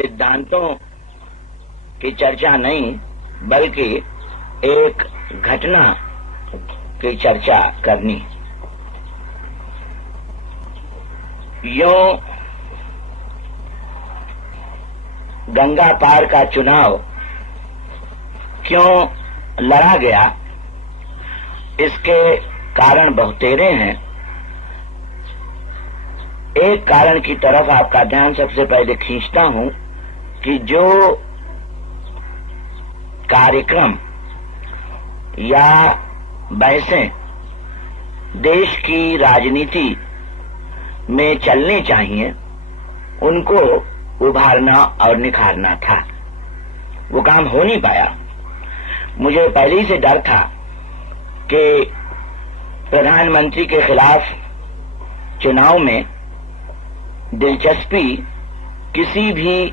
सिद्धांतों की चर्चा नहीं बल्कि एक घटना की चर्चा करनी। यूं गंगा पार का चुनाव क्यों लड़ा गया, इसके कारण बहुतेरे हैं। एक कारण की तरफ आपका ध्यान सबसे पहले खींचता हूं कि जो कार्यक्रम या बहसें देश की राजनीति में चलनी चाहिए उनको उभारना और निखारना था, वो काम हो नहीं पाया। मुझे पहले ही से डर था कि प्रधानमंत्री के खिलाफ चुनाव में दिलचस्पी किसी भी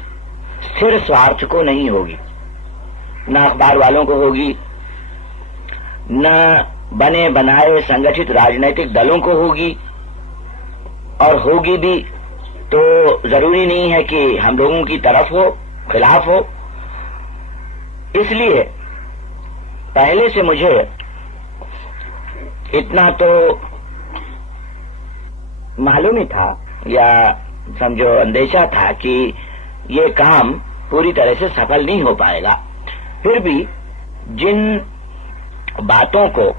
स्थिर स्वार्थ को नहीं होगी, न अखबार वालों को होगी, न बने बनाए संगठित राजनीतिक दलों को होगी, और होगी भी तो जरूरी नहीं है कि हम लोगों की तरफ हो, खिलाफ हो। इसलिए पहले से मुझे इतना तो मालूम ही था या समझो अंदेशा था कि ये काम पूरी तरह से सफल नहीं हो पाएगा। फिर भी जिन बातों को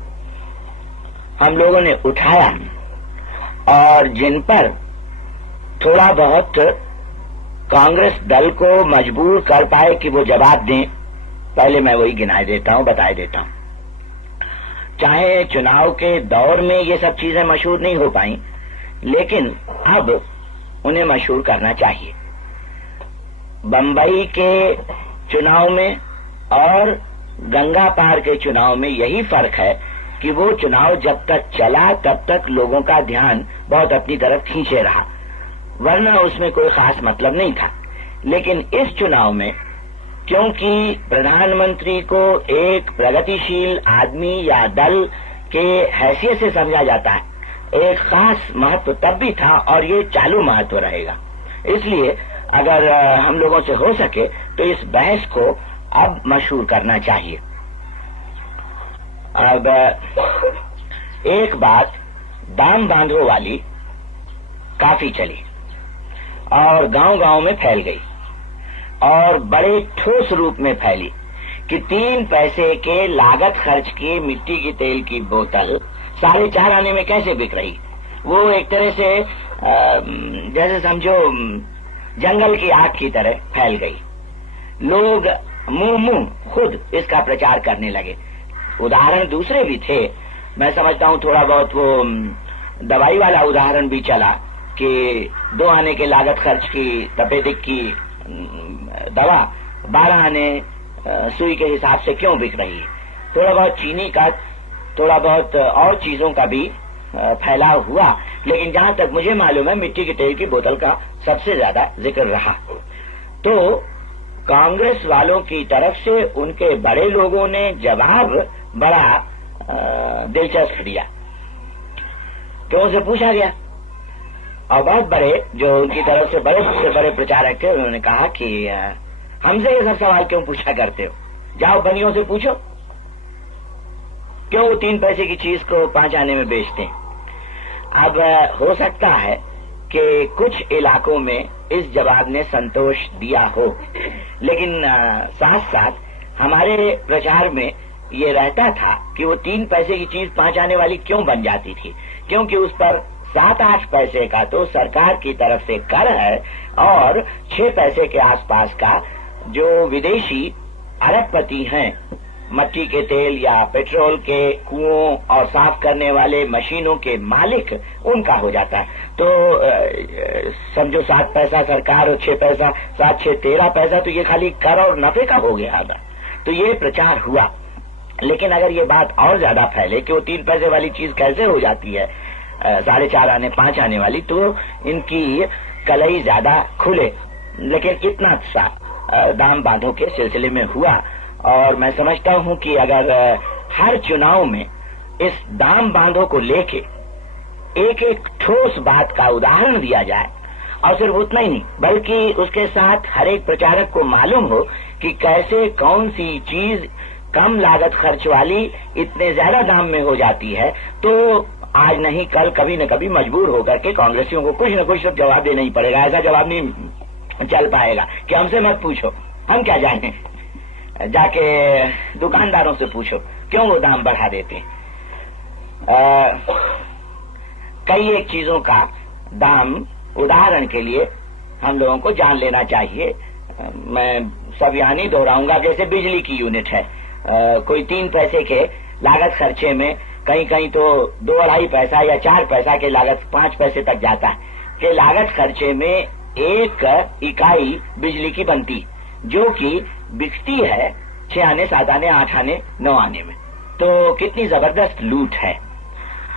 हम लोगों ने उठाया और जिन पर थोड़ा बहुत कांग्रेस दल को मजबूर कर पाए कि वो जवाब दें, पहले मैं वही गिनाए देता हूं, बताए देता हूं। चाहे चुनाव के दौर में ये सब चीजें मशहूर नहीं हो पाई, लेकिन अब उन्हें मशहूर करना चाहिए। बंबई के चुनाव में और गंगा पार के चुनाव में यही फर्क है कि वो चुनाव जब तक चला तब तक लोगों का ध्यान बहुत अपनी तरफ खींचे रहा, वरना उसमें कोई खास मतलब नहीं था। लेकिन इस चुनाव में क्योंकि प्रधानमंत्री को एक प्रगतिशील आदमी या दल के हैसियत से समझा जाता है, एक खास महत्व तब भी था और ये चालू महत्व रहेगा। इसलिए अगर हम लोगों से हो सके तो इस बहस को अब मशहूर करना चाहिए। अब एक बात दाम बांधो वाली काफी चली और गांव-गांव में फैल गई और बड़े ठोस रूप में फैली कि 3 पैसे के लागत खर्च की मिट्टी की तेल की बोतल 4.5 आने में कैसे बिक रही। वो एक तरह से जैसे समझो जंगल की आग की तरह फैल गई। लोग मुंह खुद इसका प्रचार करने लगे। उदाहरण दूसरे भी थे, मैं समझता हूं थोड़ा बहुत वो दवाई वाला उदाहरण भी चला कि 2 आने के लागत खर्च की तपेदिक की दवा 12 आने सुई के हिसाब से क्यों बिक रही है। थोड़ा बहुत चीनी का, थोड़ा बहुत और चीजों का भी फैलाव हुआ, लेकिन जहां तक मुझे मालूम है मिट्टी के तेल की बोतल का सबसे ज्यादा जिक्र रहा। तो कांग्रेस वालों की तरफ से उनके बड़े लोगों ने जवाब बड़ा दिलचस्प दिया। तो उनसे पूछा गया और बहुत बड़े जो उनकी तरफ से बड़े प्रचारक थे, उन्होंने कहा कि हमसे ये सब सवाल क्यों पूछा करते हो, जाओ बनियों से पूछो क्यों वो 3 पैसे की चीज को 5 आने में बेचते हैं। अब हो सकता है कि कुछ इलाकों में इस जवाब ने संतोष दिया हो, लेकिन साथ साथ हमारे प्रचार में ये रहता था कि वो 3 पैसे की चीज 5 आने वाली क्यों बन जाती थी, क्योंकि उस पर 7-8 पैसे का तो सरकार की तरफ से कर है और 6 पैसे के आसपास का जो विदेशी अरबपति हैं, मट्टी के तेल या पेट्रोल के कुओं और साफ करने वाले मशीनों के मालिक, उनका हो जाता है। तो समझो 7 पैसा सरकार और 6 पैसा, 7-6 13 पैसा, तो ये खाली कर और नफे का हो गया। तो ये प्रचार हुआ। लेकिन अगर ये बात और ज्यादा फैले कि वो 3 पैसे वाली चीज कैसे हो जाती है 4.5 आने 5 आने वाली, तो इनकी कलई ज्यादा खुले। लेकिन इतना सा दाम बांधों के सिलसिले में हुआ और मैं समझता हूं कि अगर हर चुनाव में इस दाम बांधों को लेके एक एक ठोस बात का उदाहरण दिया जाए और सिर्फ उतना ही नहीं, बल्कि उसके साथ हर एक प्रचारक को मालूम हो कि कैसे कौन सी चीज कम लागत खर्च वाली इतने ज्यादा दाम में हो जाती है, तो आज नहीं कल कभी न कभी मजबूर होकर के कांग्रेसियों को कुछ न कुछ तो जवाब देना ही पड़ेगा। ऐसा जवाब नहीं चल पाएगा कि हमसे मत पूछो, हम क्या जाने, जाके दुकानदारों से पूछो क्यों वो दाम बढ़ा देते हैं। कई एक चीजों का दाम, उदाहरण के लिए हम लोगों को जान लेना चाहिए, मैं सब यहाँ नहीं दोहराऊंगा। जैसे बिजली की यूनिट है, कोई 3 पैसे के लागत खर्चे में कहीं कहीं तो 2-2.5 पैसा या 4 पैसा के लागत 5 पैसे तक जाता है कि लागत खर्चे में एक इकाई बिजली की बनती, जो कि बिकती है 6 आने 7 आने 8 आने 9 आने में। तो कितनी जबरदस्त लूट है।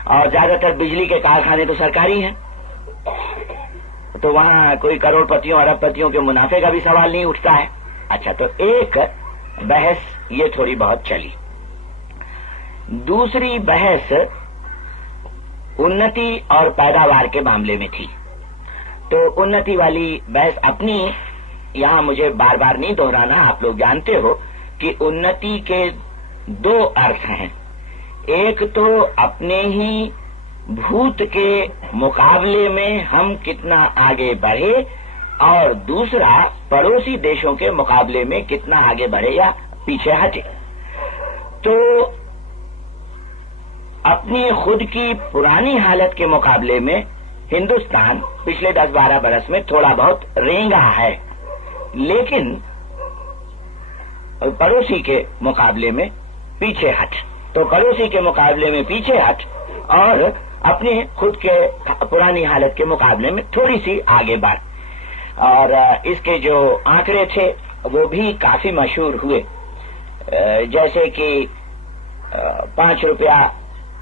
और ज्यादातर बिजली के कारखाने तो सरकारी हैं, तो वहां कोई करोड़पतियों अरबपतियों के मुनाफे का भी सवाल नहीं उठता है। अच्छा, तो एक बहस ये थोड़ी बहुत चली। दूसरी बहस उन्नति और पैदावार के मामले में थी। तो उन्नति वाली बहस अपनी यहां मुझे बार बार नहीं दोहराना, आप लोग जानते हो कि उन्नति के 2 अर्थ हैं। एक तो अपने ही भूत के मुकाबले में हम कितना आगे बढ़े, और दूसरा पड़ोसी देशों के मुकाबले में कितना आगे बढ़े या पीछे हटे। तो अपनी खुद की पुरानी हालत के मुकाबले में हिंदुस्तान पिछले 10-12 बरस में थोड़ा बहुत रेंगा है, लेकिन पड़ोसी के मुकाबले में पीछे हट। तो पड़ोसी के मुकाबले में पीछे हट और अपने खुद के पुरानी हालत के मुकाबले में थोड़ी सी आगे बढ़। और इसके जो आंकड़े थे वो भी काफी मशहूर हुए, जैसे कि 5 रुपया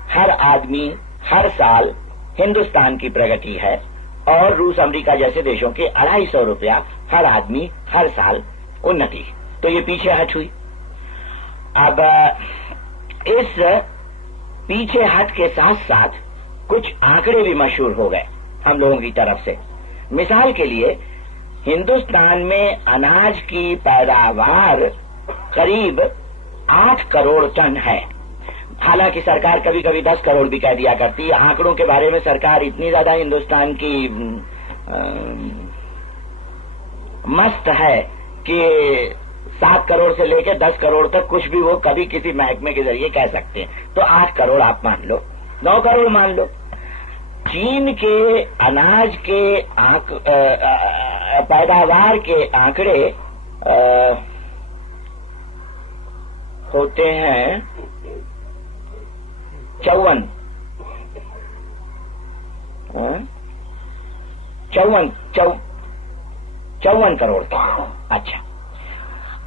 हर आदमी हर साल हिंदुस्तान की प्रगति है, और रूस अमेरिका जैसे देशों के 250 रुपया हर आदमी हर साल उन्नति। तो ये पीछे हट हुई। अब इस पीछे हट के साथ साथ कुछ आंकड़े भी मशहूर हो गए हम लोगों की तरफ से। मिसाल के लिए हिंदुस्तान में अनाज की पैदावार करीब 8 करोड़ टन है। हालांकि सरकार कभी कभी 10 करोड़ भी कह दिया करती है। आंकड़ों के बारे में सरकार इतनी ज्यादा हिंदुस्तान की मस्त है कि 7 करोड़ से लेकर 10 करोड़ तक कुछ भी वो कभी किसी महकमे के जरिए कह सकते हैं। तो 8 करोड़ आप मान लो, 9 करोड़ मान लो। चीन के अनाज के पैदावार के आंकड़े होते हैं 54 करोड़ का। अच्छा,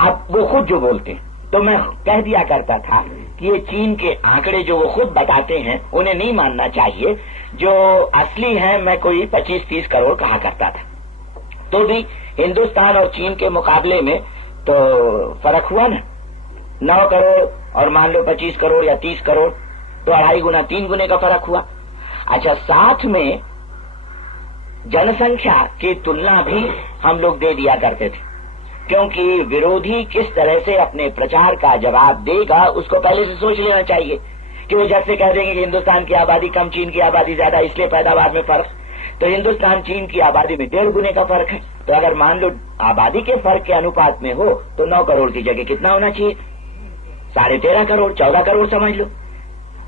अब वो खुद जो बोलते हैं, तो मैं कह दिया करता था कि ये चीन के आंकड़े जो वो खुद बताते हैं उन्हें नहीं मानना चाहिए, जो असली है मैं कोई 25-30 करोड़ कहा करता था। तो भी हिंदुस्तान और चीन के मुकाबले में तो फर्क हुआ ना, 9 करोड़ और मान लो 25 करोड़ या 30 करोड़, तो 2.5 गुना 3 गुने का फर्क हुआ। अच्छा, साथ में जनसंख्या की तुलना भी हम लोग दे दिया करते थे, क्योंकि विरोधी किस तरह से अपने प्रचार का जवाब देगा उसको पहले से सोच लेना चाहिए कि वो जैसे कह देंगे कि हिंदुस्तान की आबादी कम, चीन की आबादी ज्यादा, इसलिए पैदावार में फर्क। तो हिंदुस्तान चीन की आबादी में 1.5 गुने का फर्क है। तो अगर मान लो आबादी के फर्क के अनुपात में हो तो 9 करोड़ की जगह कितना होना चाहिए? 13.5 करोड़, 14 करोड़ समझ लो।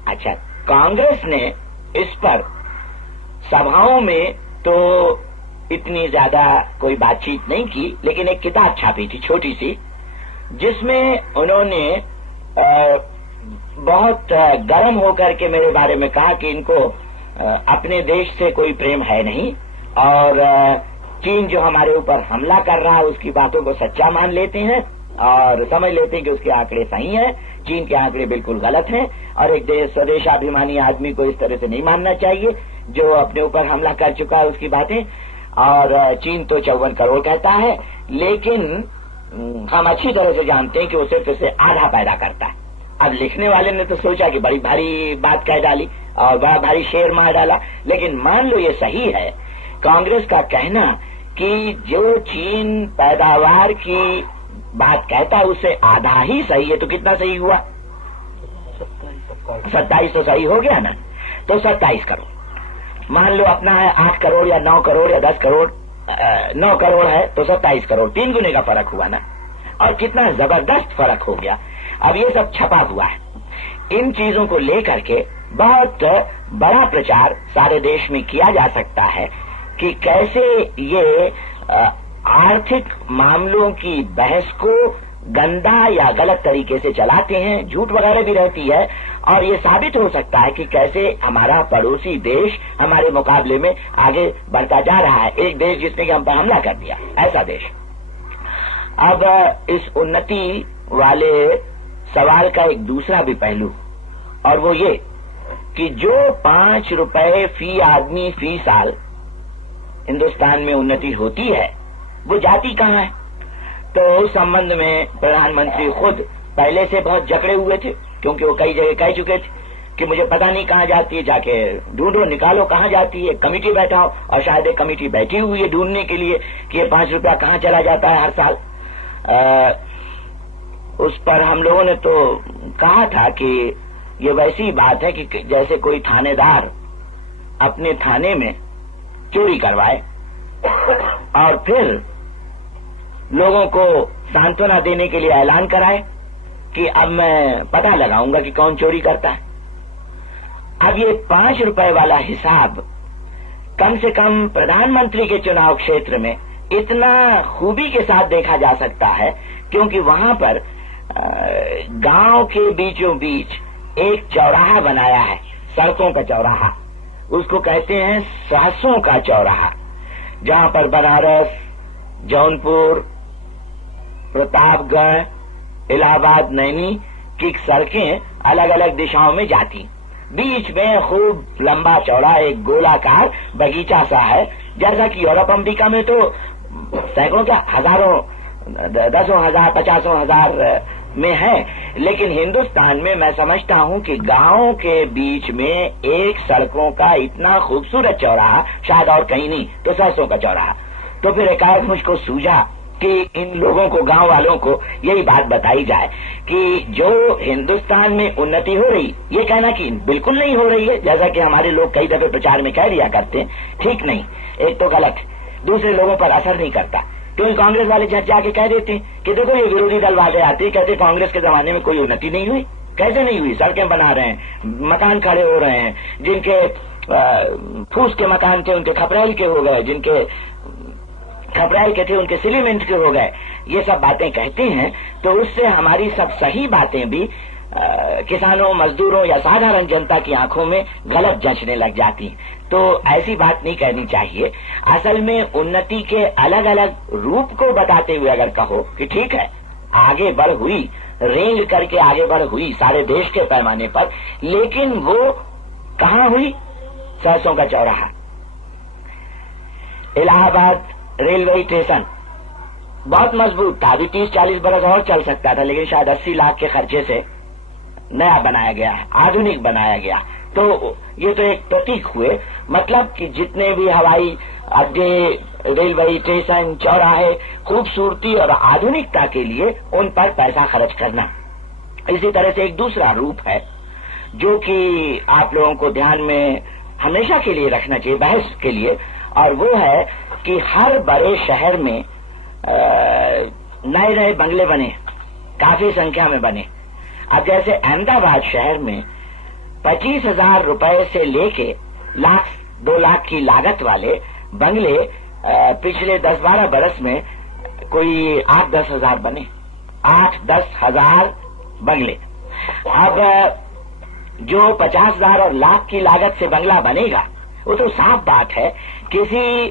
अच्छा, कांग्रेस ने इस पर सभाओं में तो इतनी ज्यादा कोई बातचीत नहीं की, लेकिन एक किताब छापी थी छोटी सी, जिसमें उन्होंने बहुत गर्म होकर के मेरे बारे में कहा कि इनको अपने देश से कोई प्रेम है नहीं, और चीन जो हमारे ऊपर हमला कर रहा है उसकी बातों को सच्चा मान लेते हैं और समझ लेते हैं कि उसके आंकड़े सही हैं, चीन के आंकड़े बिल्कुल गलत हैं, और एक स्वदेशाभिमानी आदमी को इस तरह से नहीं मानना चाहिए जो अपने ऊपर हमला कर चुका है उसकी बातें। और चीन तो 54 करोड़ कहता है, लेकिन हम अच्छी तरह से जानते हैं कि वो सिर्फ इसे आधा पैदा करता है। अब लिखने वाले ने तो सोचा कि बड़ी भारी बात कह डाली और बड़ा भारी शेर मार डाला, लेकिन मान लो ये सही है, कांग्रेस का कहना कि जो चीन पैदावार की बात कहता है उससे आधा ही सही है, तो कितना सही हुआ? 27 तो सही हो गया ना। तो 27 करोड़ मान लो अपना है, 8 करोड़ या 9 करोड़ या 10 करोड़, 9 करोड़ है तो 27 करोड़, 3 गुने का फर्क हुआ ना। और कितना जबरदस्त फर्क हो गया। अब ये सब छपा हुआ है। इन चीजों को लेकर के बहुत बड़ा प्रचार सारे देश में किया जा सकता है कि कैसे ये आर्थिक मामलों की बहस को गंदा या गलत तरीके से चलाते हैं, झूठ वगैरह भी रहती है। और ये साबित हो सकता है कि कैसे हमारा पड़ोसी देश हमारे मुकाबले में आगे बढ़ता जा रहा है। एक देश जिसने कि हम पर हमला कर दिया, ऐसा देश। अब इस उन्नति वाले सवाल का एक दूसरा भी पहलू, और वो ये कि जो 5 रुपए फी आदमी फी साल हिंदुस्तान में उन्नति होती है, वो जाती कहाँ है? तो उस संबंध में प्रधानमंत्री खुद पहले से बहुत जकड़े हुए थे, क्योंकि वो कई जगह कह चुके थे कि मुझे पता नहीं कहाँ जाती है, जाके ढूंढो निकालो कहाँ जाती है। कमेटी बैठाओ, और शायद एक कमेटी बैठी हुई है ढूंढने के लिए कि ये 5 रुपया कहाँ चला जाता है हर साल। उस पर हम लोगों ने तो कहा था कि ये वैसी बात है कि जैसे कोई थानेदार अपने थाने में चोरी करवाए और फिर लोगों को सांत्वना देने के लिए ऐलान कराए कि अब मैं पता लगाऊंगा कि कौन चोरी करता है। अब ये 5 रुपए वाला हिसाब कम से कम प्रधानमंत्री के चुनाव क्षेत्र में इतना खूबी के साथ देखा जा सकता है, क्योंकि वहां पर गांव के बीचों बीच एक चौराहा बनाया है, सड़कों का चौराहा, उसको कहते हैं सहसों का चौराहा, जहां पर बनारस, जौनपुर, प्रतापगढ़, इलाहाबाद, नैनी की सड़कें अलग अलग दिशाओं में जाती। बीच में खूब लंबा चौड़ा एक गोलाकार बगीचा सा है, जैसा कि यूरोप अमेरिका में तो सैकड़ों क्या हजारों, 10,000 50,000 में है। लेकिन हिंदुस्तान में मैं समझता हूं कि गांवों के बीच में एक सड़कों का इतना खूबसूरत चौराहा शायद और कहीं नहीं, तो सरसों का चौराहा। तो फिर एकाएक मुझको सूझा कि इन लोगों को, गांव वालों को यही बात बताई जाए कि जो हिंदुस्तान में उन्नति हो रही, ये कहना कि बिल्कुल नहीं हो रही है, जैसा कि हमारे लोग कई दफे प्रचार में कह दिया करते हैं, ठीक नहीं, एक तो गलत, दूसरे लोगों पर असर नहीं करता। क्योंकि कांग्रेस वाले झट जाके कह देते हैं कि देखो ये विरोधी दल वाले आते हैं, कहते कांग्रेस के जमाने में कोई उन्नति नहीं हुई। कैसे नहीं हुई? सड़कें बना रहे हैं, मकान खड़े हो रहे हैं, जिनके फूस के मकान थे उनके खपरेल के हो गए, जिनके खपरेल के थे उनके सीमेंट के हो गए। ये सब बातें कहते हैं, तो उससे हमारी सब सही बातें भी किसानों, मजदूरों या साधारण जनता की आंखों में गलत जचने लग जाती। तो ऐसी बात नहीं कहनी चाहिए। असल में उन्नति के अलग अलग रूप को बताते हुए अगर कहो कि ठीक है आगे बढ़ हुई, रेंग करके आगे बढ़ हुई सारे देश के पैमाने पर, लेकिन वो कहाँ हुई? सरसों का चौराहा, इलाहाबाद रेलवे स्टेशन बहुत मजबूत था, अभी 30-40 बरस और चल सकता था, लेकिन शायद 80 लाख के खर्चे से नया बनाया गया है, आधुनिक बनाया गया। तो ये तो एक प्रतीक हुए, मतलब कि जितने भी हवाई अड्डे, रेलवे स्टेशन, चौराहे, खूबसूरती और आधुनिकता के लिए उन पर पैसा खर्च करना। इसी तरह से एक दूसरा रूप है जो कि आप लोगों को ध्यान में हमेशा के लिए रखना चाहिए बहस के लिए, और वो है कि हर बड़े शहर में नए नए बंगले बने, काफी संख्या में बने। अब जैसे अहमदाबाद शहर में 25,000 रुपए से लेके 1,00,000-2 लाख की लागत वाले बंगले पिछले 10-12 बरस में कोई 8-10 हजार बने, 8-10 हजार बंगले। अब जो 50,000 और लाख की लागत से बंगला बनेगा, वो तो साफ बात है किसी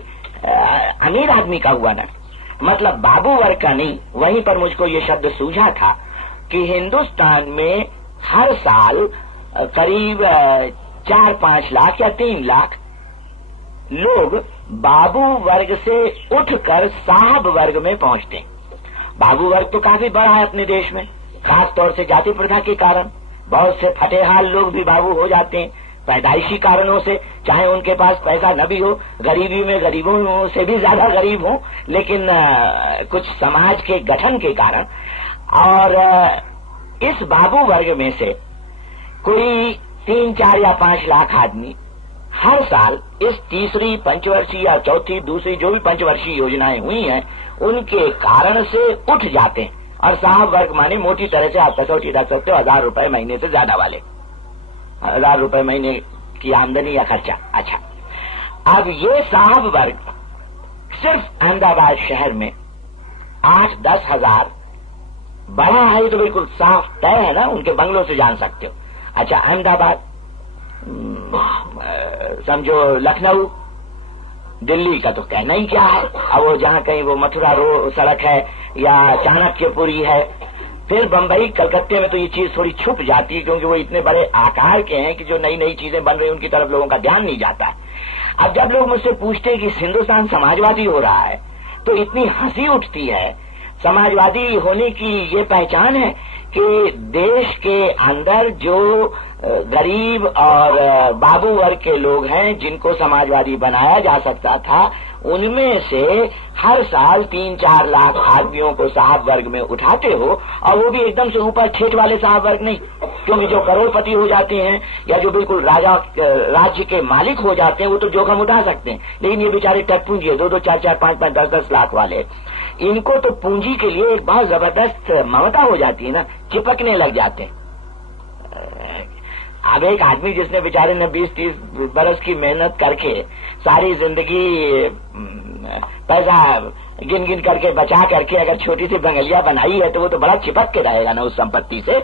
अमीर आदमी का हुआ ना, मतलब बाबू वर्ग का नहीं। वहीं पर मुझको ये शब्द सूझा था कि हिंदुस्तान में हर साल करीब 4-5 लाख या 3 लाख लोग बाबू वर्ग से उठकर साहब वर्ग में पहुंचते हैं। बाबू वर्ग तो काफी बड़ा है अपने देश में, खास तौर से जाति प्रथा के कारण बहुत से फटेहाल लोग भी बाबू हो जाते हैं, पैदाइशी कारणों से, चाहे उनके पास पैसा न भी हो, गरीबी में गरीबों से भी ज्यादा गरीब हो, लेकिन कुछ समाज के गठन के कारण। और इस बाबू वर्ग में से कोई 3, 4 या 5 लाख आदमी हर साल इस तीसरी पंचवर्षीय या चौथी, दूसरी जो भी पंचवर्षीय योजनाएं हुई हैं उनके कारण से उठ जाते हैं। और साहब वर्ग माने मोटी तरह से आप कसौटी रख सकते हो 1000 रुपए महीने से ज्यादा वाले, 1000 रुपए महीने की आमदनी या खर्चा। अच्छा, अब ये साहब वर्ग सिर्फ अहमदाबाद शहर में 8-10 हजार बड़ा है तो बिल्कुल साफ तय है ना, उनके बंगलों से जान सकते हो। अच्छा, अहमदाबाद, समझो लखनऊ, दिल्ली का तो कहना ही क्या है। अब वो जहां कहीं वो मथुरा रोड सड़क है या चाणक्यपुरी है, फिर बंबई, कलकत्ते में तो ये चीज थोड़ी छुप जाती है क्योंकि वो इतने बड़े आकार के हैं कि जो नई नई चीजें बन रही उनकी तरफ लोगों का ध्यान नहीं जाता है। अब जब लोग मुझसे पूछते हैं कि हिंदुस्तान समाजवादी हो रहा है तो इतनी हंसी उठती है। समाजवादी होने की ये पहचान है कि देश के अंदर जो गरीब और बाबू वर्ग के लोग हैं जिनको समाजवादी बनाया जा सकता था, उनमें से हर साल 3-4 लाख आदमियों को साहब वर्ग में उठाते हो, और वो भी एकदम से ऊपर ठेठ वाले साहब वर्ग नहीं, क्योंकि जो करोड़पति हो जाते हैं या जो बिल्कुल राज्य के मालिक हो जाते हैं वो तो जोखिम उठा सकते हैं, लेकिन ये बेचारे टटपूंजी है 2-2, 4-4, 5-5, 10-10 लाख वाले, इनको तो पूंजी के लिए एक बहुत जबरदस्त ममता हो जाती है ना, चिपकने लग जाते हैं। अब एक आदमी जिसने बेचारे ने 20-30 बरस की मेहनत करके सारी जिंदगी पैसा गिन गिन करके बचा करके अगर छोटी सी बंगलिया बनाई है तो वो तो बड़ा चिपक के रहेगा ना उस संपत्ति से।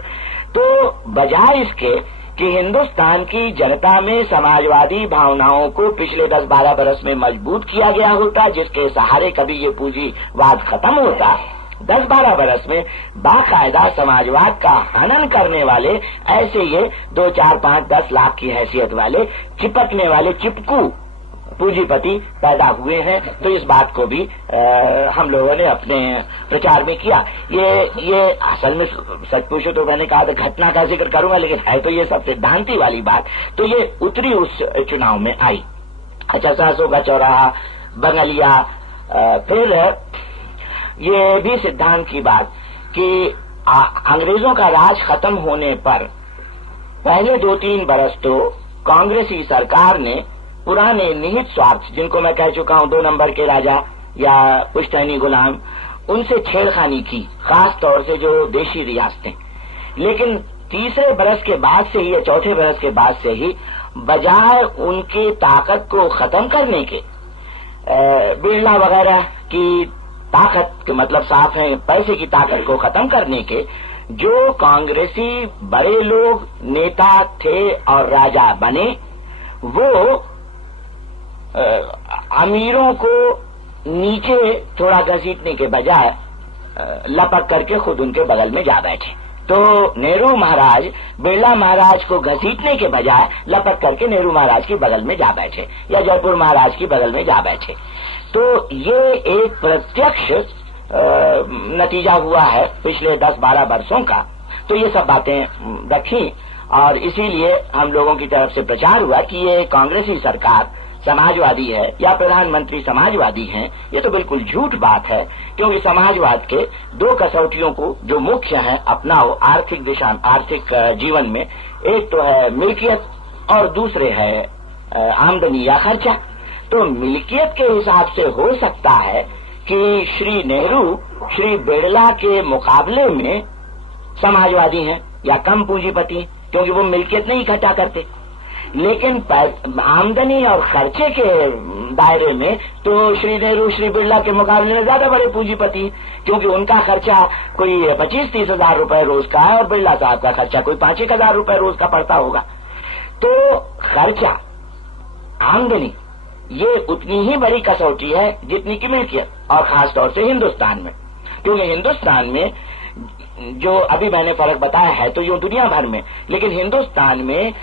तो बजाय इसके कि हिंदुस्तान की जनता में समाजवादी भावनाओं को पिछले 10-12 बरस में मजबूत किया गया होता, जिसके सहारे कभी ये पूंजीवाद खत्म होता, 10-12 बरस में बाकायदा समाजवाद का हनन करने वाले ऐसे ये 2, 4, 5, 10 लाख की हैसियत वाले चिपकने वाले चिपकू पूंजीपति पैदा हुए हैं। तो इस बात को भी हम लोगों ने अपने प्रचार में किया। ये असल में सच पूछो तो मैंने कहा था घटना का जिक्र करूंगा, लेकिन है तो ये सब सिद्धांती वाली बात। तो ये उतरी उस चुनाव में आई। अच्छा, 700 का चौराहा, बंगलिया, फिर ये भी सिद्धांत की बात कि अंग्रेजों का राज खत्म होने पर पहले 2-3 बरस तो कांग्रेसी सरकार ने पुराने निहित स्वार्थ, जिनको मैं कह चुका हूं 2 नंबर के राजा या पुश्तैनी गुलाम, उनसे छेड़खानी की, खास तौर से जो देशी रियासतें। लेकिन तीसरे बरस के बाद से ही या चौथे बरस के बाद से ही बजाय उनकी ताकत को खत्म करने के, बिरला वगैरह की ताकत मतलब साफ है पैसे की ताकत को खत्म करने के, जो कांग्रेसी बड़े लोग नेता थे और राजा बने, वो अमीरों को नीचे थोड़ा घसीटने के बजाय लपक करके खुद उनके बगल में जा बैठे। तो नेहरू महाराज बिरला महाराज को घसीटने के बजाय लपक करके नेहरू महाराज की बगल में जा बैठे या जयपुर महाराज की बगल में जा बैठे। तो ये एक प्रत्यक्ष नतीजा हुआ है पिछले 10-12 वर्षों का। तो ये सब बातें रखी और इसीलिए हम लोगों की तरफ से प्रचार हुआ कि ये कांग्रेसी सरकार समाजवादी है या प्रधानमंत्री समाजवादी हैं। ये तो बिल्कुल झूठ बात है, क्योंकि समाजवाद के 2 कसौटियों को जो मुख्य है अपनाओ आर्थिक जीवन में, एक तो है मिल्कियत और दूसरे है आमदनी या खर्चा। तो मिल्कियत के हिसाब से हो सकता है कि श्री नेहरू श्री बिरला के मुकाबले में समाजवादी हैं या कम पूंजीपति, क्योंकि वो मिल्कियत नहीं इकट्ठा करते, लेकिन आमदनी और खर्चे के दायरे में तो श्री नेहरू श्री बिरला के मुकाबले में ज्यादा बड़े पूंजीपति, क्योंकि उनका खर्चा कोई 25-30 हजार रुपए रोज का है और बिरला साहब का खर्चा कोई 5-1 हजार रुपए रोज का पड़ता होगा। तो खर्चा, आमदनी ये उतनी ही बड़ी कसौटी है जितनी की मिल्कियत, और खास तौर से हिंदुस्तान में, क्योंकि हिंदुस्तान में जो अभी मैंने फर्क बताया है तो यूं दुनिया भर में, लेकिन हिंदुस्तान में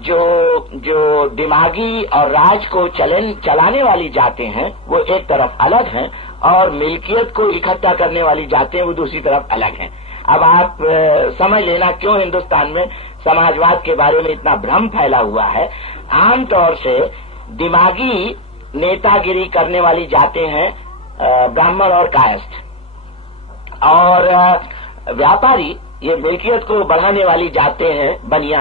जो दिमागी और राज को चलाने वाली जातें हैं वो एक तरफ अलग हैं और मिल्कियत को इकट्ठा करने वाली जातें वो दूसरी तरफ अलग हैं। अब आप समझ लेना क्यों हिंदुस्तान में समाजवाद के बारे में इतना भ्रम फैला हुआ है। आमतौर से दिमागी नेतागिरी करने वाली जातें हैं ब्राह्मण और कायस्थ, और व्यापारी ये मिल्कियत को बढ़ाने वाली जातें हैं बनिया।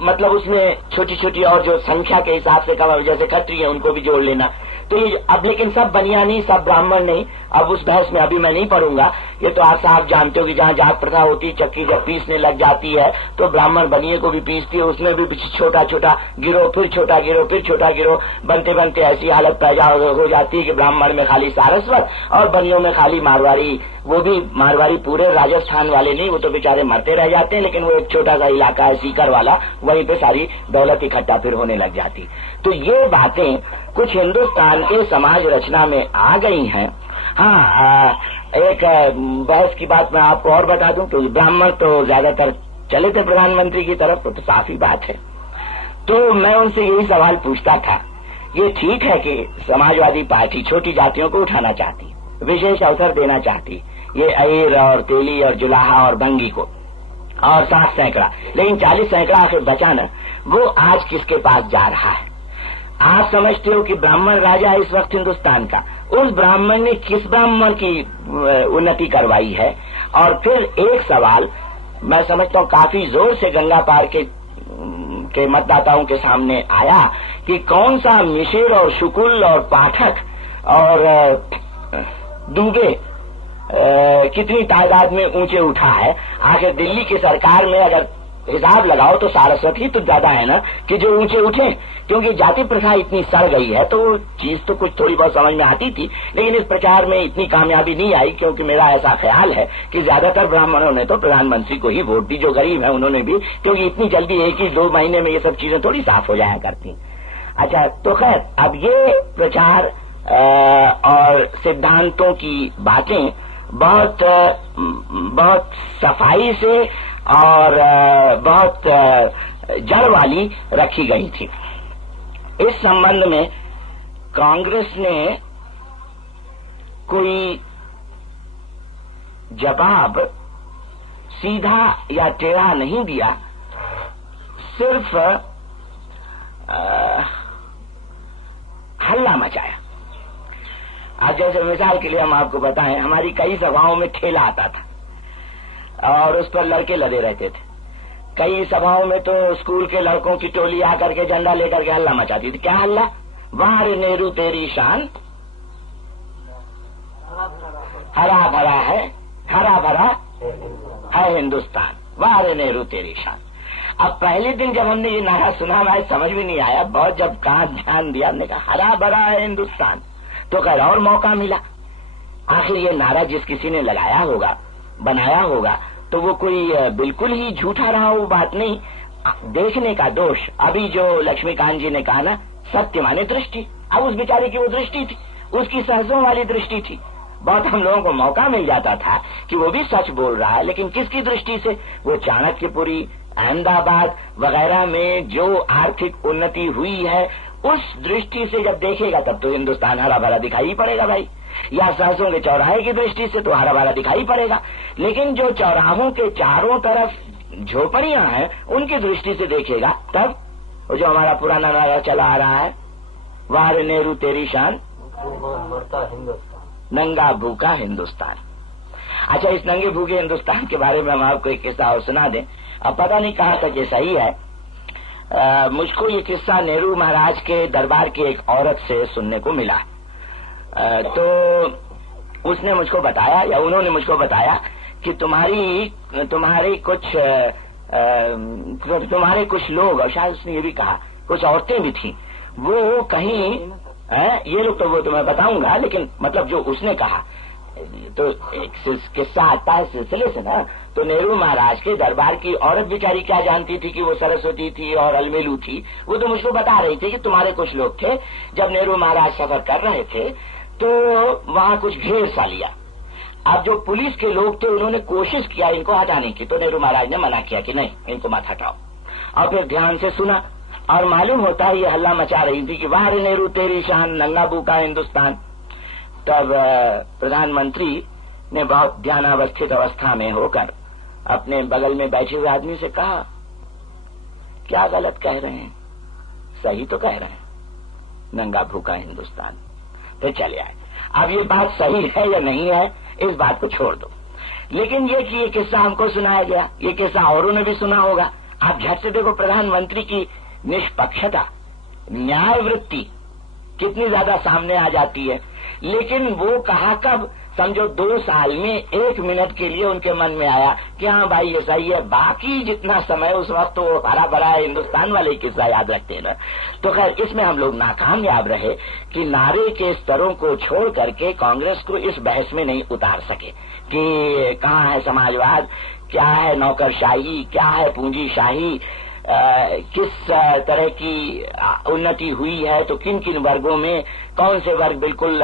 मतलब उसमें छोटी छोटी और जो संख्या के हिसाब से कम, जैसे खत्रिय उनको भी जोड़ लेना। तो ये अब लेकिन सब बनिया नहीं, सब ब्राह्मण नहीं। अब उस बहस में अभी मैं नहीं पढ़ूंगा। ये तो आप साहब जानते हो कि जहाँ जात प्रथा होती, चक्की जब पीसने लग जाती है तो ब्राह्मण बनिए को भी पीसती है, उसमें भी छोटा छोटा गिरोह, फिर छोटा गिरोह, फिर छोटा गिरोह, बनते बनते ऐसी हालत पैदा हो जाती है कि ब्राह्मण में खाली सारस्वत और बनियों में खाली मारवाड़ी। वो भी मारवाड़ी पूरे राजस्थान वाले नहीं, वो तो बेचारे मरते रह जाते हैं, लेकिन वो एक छोटा सा इलाका है सीकर वाला, वहीं पे सारी दौलत इकट्ठा फिर होने लग जाती। तो ये बातें कुछ हिंदुस्तान के समाज रचना में आ गई हैं। हाँ, एक बहस की बात मैं आपको और बता दूं तो ब्राह्मण तो ज्यादातर चले थे प्रधानमंत्री की तरफ, तो साफ ही बात है। तो मैं उनसे यही सवाल पूछता था, ये ठीक है कि समाजवादी पार्टी छोटी जातियों को उठाना चाहती, विशेष अवसर देना चाहती, ये अहीर और तेली और जुलाहा और बंगी को, और 60 सैकड़ा, लेकिन 40 सैकड़ा आखिर बचा न, वो आज किसके पास जा रहा है? आप समझते हो कि ब्राह्मण राजा है इस वक्त हिंदुस्तान का, उस ब्राह्मण ने किस ब्राह्मण की उन्नति करवाई है? और फिर एक सवाल मैं समझता हूँ काफी जोर से गंगा पार के मतदाताओं के सामने आया कि कौन सा मिशिर और शुकुल और पाठक और दुबे कितनी तादाद में ऊंचे उठा है। आखिर दिल्ली की सरकार में अगर हिसाब लगाओ तो सारस्वत ही तो ज्यादा है ना कि जो ऊंचे उठे, क्योंकि जाति प्रथा इतनी सड़ गई है। तो वो चीज तो कुछ थोड़ी बहुत समझ में आती थी, लेकिन इस प्रचार में इतनी कामयाबी नहीं आई, क्योंकि मेरा ऐसा ख्याल है कि ज्यादातर ब्राह्मणों ने तो प्रधानमंत्री को ही वोट दी, जो गरीब है उन्होंने भी, क्योंकि इतनी जल्दी 1-2 महीने में ये सब चीजें थोड़ी साफ हो जाया करती। अच्छा, तो खैर अब ये प्रचार और सिद्धांतों की बातें बहुत सफाई से और बहुत जड़ वाली रखी गई थी। इस संबंध में कांग्रेस ने कोई जवाब सीधा या टेढ़ा नहीं दिया, सिर्फ हल्ला मचाया। आज जैसे मिसाल के लिए हम आपको बताएं, हमारी कई सभाओं में ठेला आता था और उस पर लड़के लदे रहते थे। कई सभाओं में तो स्कूल के लड़कों की टोली आकर के झंडा लेकर के हल्ला मचाती थी। क्या हल्ला? वाह रे नेहरू तेरी शान, हरा भरा है, हरा भरा है हिंदुस्तान, वाह रे नेहरू तेरी शान। अब पहले दिन जब हमने ये नारा सुना, हमारे समझ में नहीं आया। बहुत जब कहा, ध्यान दिया, हमने कहा हरा भरा है हिंदुस्तान, तो खैर और मौका मिला। आखिर ये नारा जिस किसी ने लगाया होगा, बनाया होगा, तो वो कोई बिल्कुल ही झूठा रहा, वो बात नहीं। देखने का दोष, अभी जो लक्ष्मीकांत जी ने कहा ना, सत्य माने दृष्टि। अब उस बेचारे की वो दृष्टि थी, उसकी सहजों वाली दृष्टि थी। बहुत हम लोगों को मौका मिल जाता था कि वो भी सच बोल रहा है, लेकिन किसकी दृष्टि से? वो चाणक्यपुरी, अहमदाबाद वगैरह में जो आर्थिक उन्नति हुई है, उस दृष्टि से जब देखेगा तब तो हिंदुस्तान हरा भरा दिखाई पड़ेगा भाई। या सहसों के चौराहे की दृष्टि से तो हरा भरा दिखाई पड़ेगा, लेकिन जो चौराहों के चारों तरफ झोपड़ियां हैं उनकी दृष्टि से देखेगा तब वो जो हमारा पुराना नारा चला आ रहा है, वाह रे नेहरू तेरी शान, नंगा भूखा हिंदुस्तान। अच्छा, इस नंगे भूखे हिंदुस्तान के बारे में हम आपको एक किस्सा और सुना दें। अब पता नहीं कहाँ तक ये सही है। मुझको ये किस्सा नेहरू महाराज के दरबार की एक औरत से सुनने को मिला। तो उसने मुझको बताया, या उन्होंने मुझको बताया कि तुम्हारे कुछ लोग, और शायद उसने ये भी कहा कुछ औरतें भी थी, वो कहीं ये लोग, तो वो तो मैं बताऊंगा, लेकिन मतलब जो उसने कहा, तो एक किस्सा आता है सिलसिले से ना। तो नेहरू महाराज के दरबार की औरत बेचारी क्या जानती थी कि वो सरस्वती थी और अलमेलू थी। वो तो मुझको बता रही थी कि तुम्हारे कुछ लोग थे, जब नेहरू महाराज सफर कर रहे थे तो वहां कुछ घेर सा लिया। अब जो पुलिस के लोग थे उन्होंने कोशिश किया इनको हटाने की, तो नेहरू महाराज ने मना किया कि नहीं, इनको मत हटाओ। और फिर ध्यान से सुना और मालूम होता है ये हल्ला मचा रही थी कि वाह रे नेहरू तेरी शान, नंगा भूखा हिंदुस्तान। तब प्रधानमंत्री ने बहुत ध्यानावस्थित अवस्था में होकर अपने बगल में बैठे हुए आदमी से कहा, क्या गलत कह रहे हैं, सही तो कह रहे हैं, नंगा भूखा हिंदुस्तान। तो चले आए। अब ये बात सही है या नहीं है, इस बात को छोड़ दो, लेकिन ये कि ये किस्सा हमको सुनाया गया, ये किस्सा औरों ने भी सुना होगा। आप झट से देखो प्रधानमंत्री की निष्पक्षता, न्याय वृत्ति कितनी ज्यादा सामने आ जाती है। लेकिन वो कहा कब, समझो 2 साल में 1 मिनट के लिए उनके मन में आया कि हाँ भाई ये सही है। बाकी जितना समय उस वक्त वो हरा भरा है, हिंदुस्तान वाले किस्सा याद रखते हैं ना। तो खैर इसमें हम लोग नाकामयाब रहे कि नारे के स्तरों को छोड़ करके कांग्रेस को इस बहस में नहीं उतार सके कि कहाँ है समाजवाद, क्या है नौकरशाही, क्या है पूंजीशाही, किस तरह की उन्नति हुई है, तो किन किन वर्गों में कौन से वर्ग बिल्कुल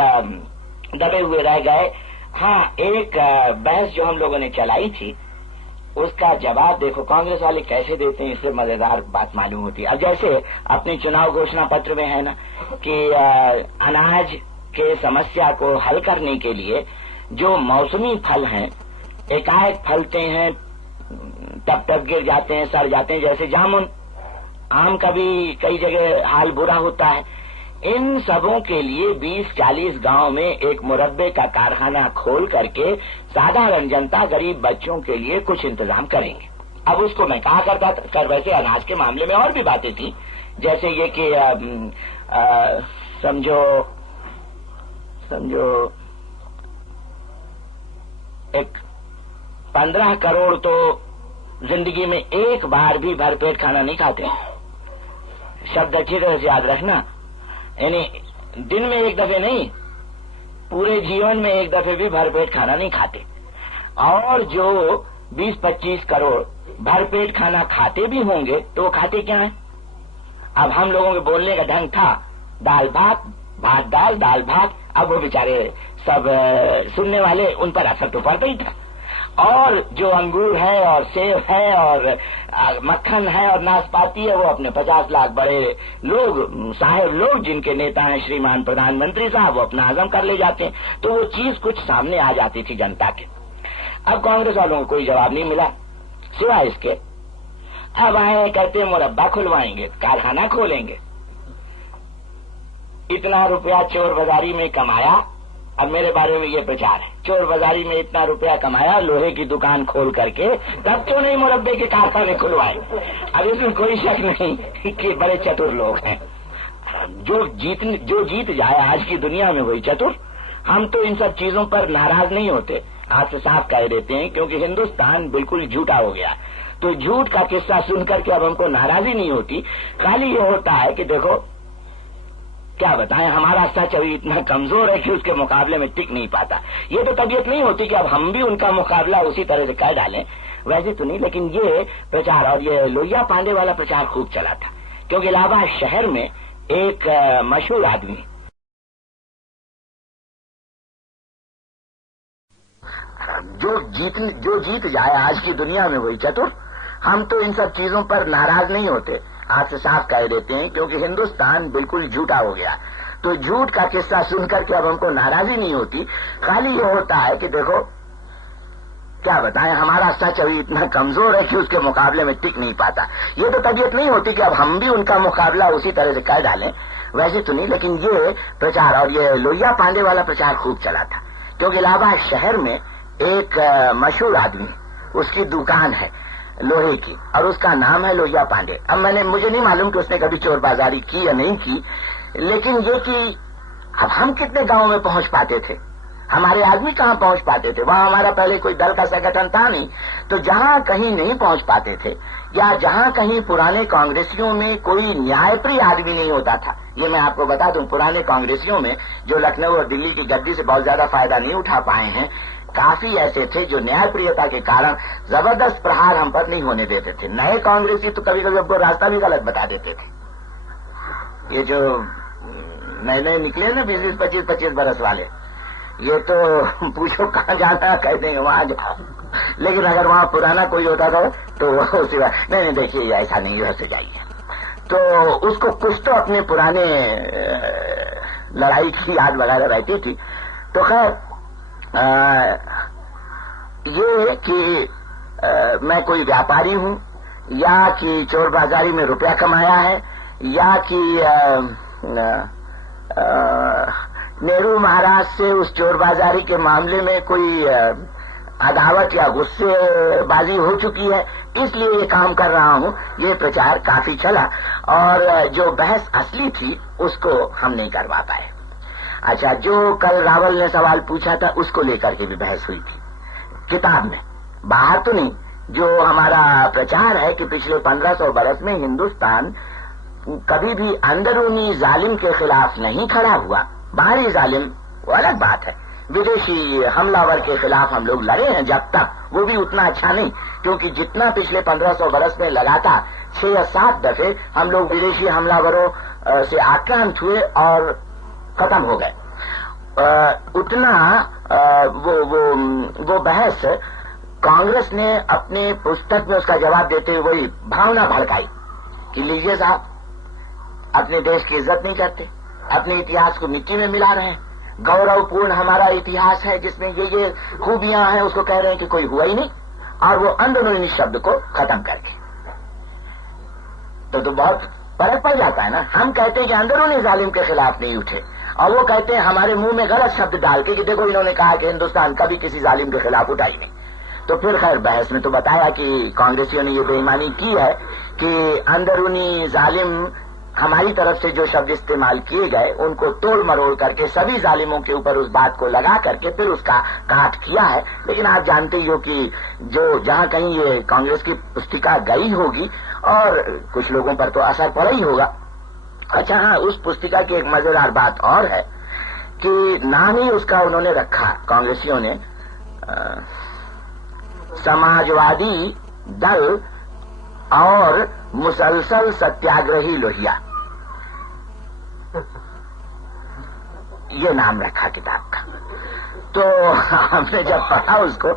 दबे हुए रह गए। हाँ, एक बहस जो हम लोगों ने चलाई थी उसका जवाब देखो कांग्रेस वाले कैसे देते हैं, इससे मजेदार बात मालूम होती है। अब जैसे अपने चुनाव घोषणा पत्र में है ना कि अनाज के समस्या को हल करने के लिए जो मौसमी फल हैं, एकाएक फलते हैं, टप टप गिर जाते हैं, सड़ जाते हैं, जैसे जामुन, आम का भी कई जगह हाल बुरा होता है। इन सबों के लिए 20-40 गांव में एक मुरब्बे का कारखाना खोल करके साधारण जनता, गरीब बच्चों के लिए कुछ इंतजाम करेंगे। अब उसको मैं कहा करता था, वैसे अनाज के मामले में और भी बातें थी, जैसे ये कि समझो एक 15 करोड़ तो जिंदगी में एक बार भी भरपेट खाना नहीं खाते। शब्द अच्छी तरह से याद रखना, यानी दिन में एक दफे नहीं, पूरे जीवन में एक दफे भी भरपेट खाना नहीं खाते। और जो 20-25 करोड़ भरपेट खाना खाते भी होंगे तो वो खाते क्या है? अब हम लोगों के बोलने का ढंग था दाल भात, भात दाल, दाल भात। अब वो बेचारे सब सुनने वाले, उन पर असर तो पड़ता ही था। और जो अंगूर है और सेब है और मक्खन है और नाशपाती है, वो अपने 50 लाख बड़े लोग, साहेब लोग, जिनके नेता हैं श्रीमान प्रधानमंत्री साहब, वो अपना हजम कर ले जाते हैं। तो वो चीज कुछ सामने आ जाती थी जनता के। अब कांग्रेस वालों को कोई जवाब नहीं मिला सिवाय इसके, अब आए कहते मुरब्बा खुलवाएंगे, कारखाना खोलेंगे। इतना रुपया चोर बाजारी में कमाया। अब मेरे बारे में ये प्रचार है, चोर बाजारी में इतना रुपया कमाया, लोहे की दुकान खोल करके, तब क्यों नहीं मुरब्बे के कारखाने खुलवाए? अब इसमें कोई शक नहीं कि बड़े चतुर लोग हैं। जो जीत जाए आज की दुनिया में वही चतुर। हम तो इन सब चीजों पर नाराज नहीं होते, आपसे साफ कह देते हैं, क्योंकि हिंदुस्तान बिल्कुल झूठा हो गया। तो झूठ का किस्सा सुन करके अब हमको नाराजी नहीं होती, खाली ये होता है कि देखो क्या बताएं, हमारा सच अभी इतना कमजोर है कि उसके मुकाबले में टिक नहीं पाता। ये तो तबीयत नहीं होती कि अब हम भी उनका मुकाबला उसी तरह से कर डालें, वैसे तो नहीं। लेकिन ये प्रचार, और ये लोहिया पांडे वाला प्रचार खूब चला था, क्योंकि इलाहाबाद शहर में एक मशहूर आदमी, जो जीत जाए आज की दुनिया में वही चतुर। हम तो इन सब चीजों पर नाराज नहीं होते, आपसे साफ कह देते हैं, क्योंकि हिंदुस्तान बिल्कुल झूठा हो गया। तो झूठ का किस्सा सुनकर के अब हमको नाराजी नहीं होती, खाली ये होता है कि देखो क्या बताएं, हमारा सच अभी इतना कमजोर है कि उसके मुकाबले में टिक नहीं पाता। ये तो तबीयत नहीं होती कि अब हम भी उनका मुकाबला उसी तरह से कर डालें, वैसे तो नहीं। लेकिन ये प्रचार, और ये लोहिया पांडे वाला प्रचार खूब चला था, क्योंकि इलाहाबाद शहर में एक मशहूर आदमी, उसकी दुकान है लोहे की, और उसका नाम है लोहिया पांडे। अब मुझे नहीं मालूम कि उसने कभी चोर बाजारी की या नहीं की, लेकिन ये कि अब हम कितने गांवों में पहुंच पाते थे, हमारे आदमी कहां पहुंच पाते थे। वहां हमारा पहले कोई दल का संगठन था नहीं, तो जहां कहीं नहीं पहुंच पाते थे, या जहां कहीं पुराने कांग्रेसियों में कोई न्यायप्रिय आदमी नहीं होता था। ये मैं आपको बता दूं, पुराने कांग्रेसियों में जो लखनऊ और दिल्ली की गद्दी से बहुत ज्यादा फायदा नहीं उठा पाए हैं, काफी ऐसे थे जो न्यायप्रियता के कारण जबरदस्त प्रहार हम पर नहीं होने देते थे। नए कांग्रेसी तो कभी कभी हमको रास्ता भी गलत बता देते थे। ये जो नए नए निकले ना 20-25 बरस वाले, ये तो पूछो कहाँ जाना, कह देंगे वहां जाओ। लेकिन अगर वहां पुराना कोई होता था तो उसी बात, नहीं देखिए ऐसा नहीं, इधर से जाइए। तो उसको कुछ तो अपने पुराने लड़ाई की याद वगैरह रहती थी। तो खैर ये कि मैं कोई व्यापारी हूं, या कि चोर बाजारी में रुपया कमाया है, या कि नेहरू महाराज से उस चोर बाजारी के मामले में कोई अदावत या गुस्सेबाजी हो चुकी है, इसलिए ये काम कर रहा हूं। ये प्रचार काफी चला और जो बहस असली थी उसको हम नहीं करवा पाए। अच्छा, जो कल रावल ने सवाल पूछा था उसको लेकर के भी बहस हुई थी किताब में, बाहर तो नहीं। जो हमारा प्रचार है कि पिछले 1500 बरस में हिंदुस्तान कभी भी अंदरूनी जालिम के खिलाफ नहीं खड़ा हुआ। बाहरी जालिम वो अलग बात है, विदेशी हमलावर के खिलाफ हम लोग लड़े हैं जब तक, वो भी उतना अच्छा नहीं, क्योंकि जितना पिछले 1500 बरस में लगा था 6 या 7 दफे हम लोग विदेशी हमलावरों से आक्रांत हुए और खत्म हो गए। उतना वो बहस कांग्रेस ने अपने पुस्तक में उसका जवाब देते हुए वही भावना भड़काई कि लीजिए साहब, अपने देश की इज्जत नहीं करते, अपने इतिहास को मिट्टी में मिला रहे हैं, गौरवपूर्ण हमारा इतिहास है जिसमें ये खूबियां हैं, उसको कह रहे हैं कि कोई हुआ ही नहीं, और वो अंदरूनी शब्द को खत्म करके। तो बहुत फर्क पड़ जाता है ना। हम कहते हैं कि अंदरूनी जालिम के खिलाफ नहीं उठे, और वो कहते हैं हमारे मुंह में गलत शब्द डाल के कि देखो इन्होंने कहा कि हिंदुस्तान कभी किसी जालिम के खिलाफ उठा ही नहीं। तो फिर खैर बहस में तो बताया कि कांग्रेसियों ने ये बेईमानी की है कि अंदरूनी जालिम, हमारी तरफ से जो शब्द इस्तेमाल किए गए उनको तोड़ मरोड़ करके सभी जालिमों के ऊपर उस बात को लगा करके फिर उसका काट किया है। लेकिन आप जानते ही हो कि जो जहां कहीं ये कांग्रेस की पुस्तिका गई होगी और कुछ लोगों पर तो असर पड़ा ही होगा। अच्छा हाँ, उस पुस्तिका की एक मजेदार बात और है कि नाम ही उसका उन्होंने रखा, कांग्रेसियों ने, समाजवादी दल और मुसलसल सत्याग्रही लोहिया, ये नाम रखा किताब का। तो हमने जब पढ़ा उसको,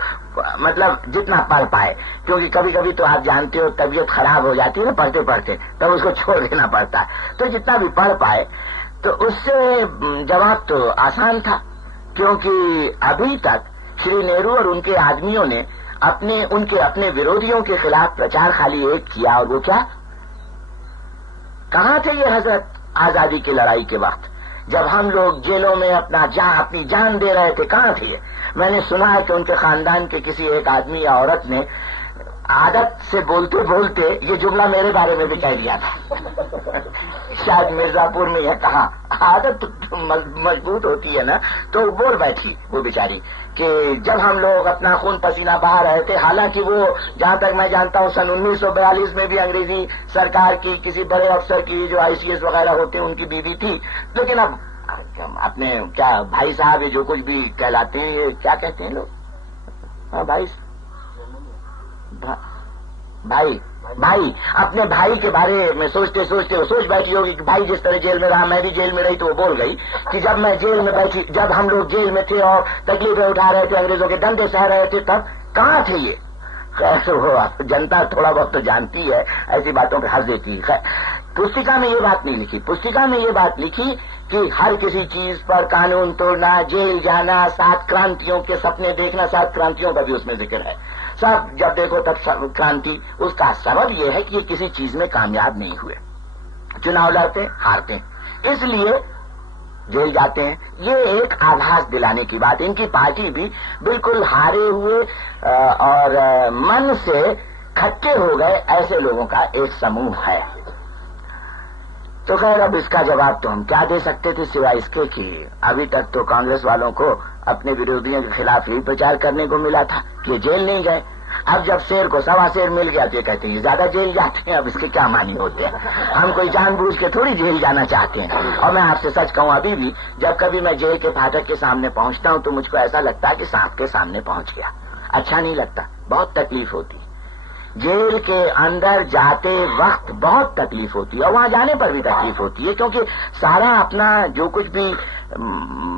मतलब जितना पढ़ पाए, क्योंकि कभी कभी तो आप जानते हो तबीयत खराब हो जाती है ना पढ़ते पढ़ते, तब तो उसको छोड़ देना पड़ता है। तो जितना भी पढ़ पाए तो उससे जवाब तो आसान था, क्योंकि अभी तक श्री नेहरू और उनके आदमियों ने अपने विरोधियों के खिलाफ प्रचार खाली एक किया, और वो क्या, कहां थे ये हजरत आजादी की लड़ाई के वक्त, जब हम लोग जेलों में अपनी जान दे रहे थे, कहां थे? मैंने सुना है कि उनके खानदान के किसी एक आदमी या औरत ने आदत से बोलते बोलते ये जुमला मेरे बारे में भी कह दिया था शायद मिर्जापुर में यह कहा, आदत मजबूत होती है ना, तो बोल बैठी वो बेचारी कि जब हम लोग अपना खून पसीना बहा रहे थे, हालांकि वो जहां तक मैं जानता हूं सन 1942 में भी अंग्रेजी सरकार की किसी बड़े अफसर की जो ICS वगैरह होते हैं उनकी बीवी थी, लेकिन अब अपने क्या भाई साहब ये जो कुछ भी कहलाते हैं, ये क्या कहते हैं लोग, हाँ भाई अपने भाई के बारे में सोचते सोचते वो सोच बैठी होगी कि भाई जिस तरह जेल में रहा, मैं भी जेल में रही, तो वो बोल गई कि जब मैं जेल में बैठी, जब हम लोग जेल में थे और तकलीफें उठा रहे थे, अंग्रेजों के डंडे सह रहे थे, तब कहाँ थे ये। खैर वो जनता थोड़ा बहुत तो जानती है, ऐसी बातों पे हंस देती है। खैर पुस्तिका में ये बात नहीं लिखी, पुस्तिका में ये बात लिखी कि हर किसी चीज पर कानून तोड़ना, जेल जाना, 7 क्रांतियों के सपने देखना, 7 क्रांतियों का भी उसमें जिक्र है। सब जब देखो तब क्रांति, उसका सबब यह है कि ये किसी चीज में कामयाब नहीं हुए, चुनाव लड़ते हारते हैं, इसलिए जेल जाते हैं। ये एक आभास दिलाने की बात, इनकी पार्टी भी बिल्कुल हारे हुए और मन से खट्टे हो गए ऐसे लोगों का एक समूह है। तो खैर अब इसका जवाब तो हम क्या दे सकते थे सिवाय इसके कि अभी तक तो कांग्रेस वालों को अपने विरोधियों के खिलाफ यही प्रचार करने को मिला था कि जेल नहीं गए। अब जब शेर को 1.25 शेर मिल गया तो ये कहते हैं ज्यादा जेल जाते हैं, अब इसके क्या मानी होते हैं, हम कोई जानबूझ के थोड़ी जेल जाना चाहते हैं। और मैं आपसे सच कहूं, अभी भी जब कभी मैं जेल के फाटक के सामने पहुंचता हूं तो मुझको ऐसा लगता है कि सांप के सामने पहुंच गया, अच्छा नहीं लगता, बहुत तकलीफ होती। जेल के अंदर जाते वक्त बहुत तकलीफ होती है और वहां जाने पर भी तकलीफ होती है, क्योंकि सारा अपना जो कुछ भी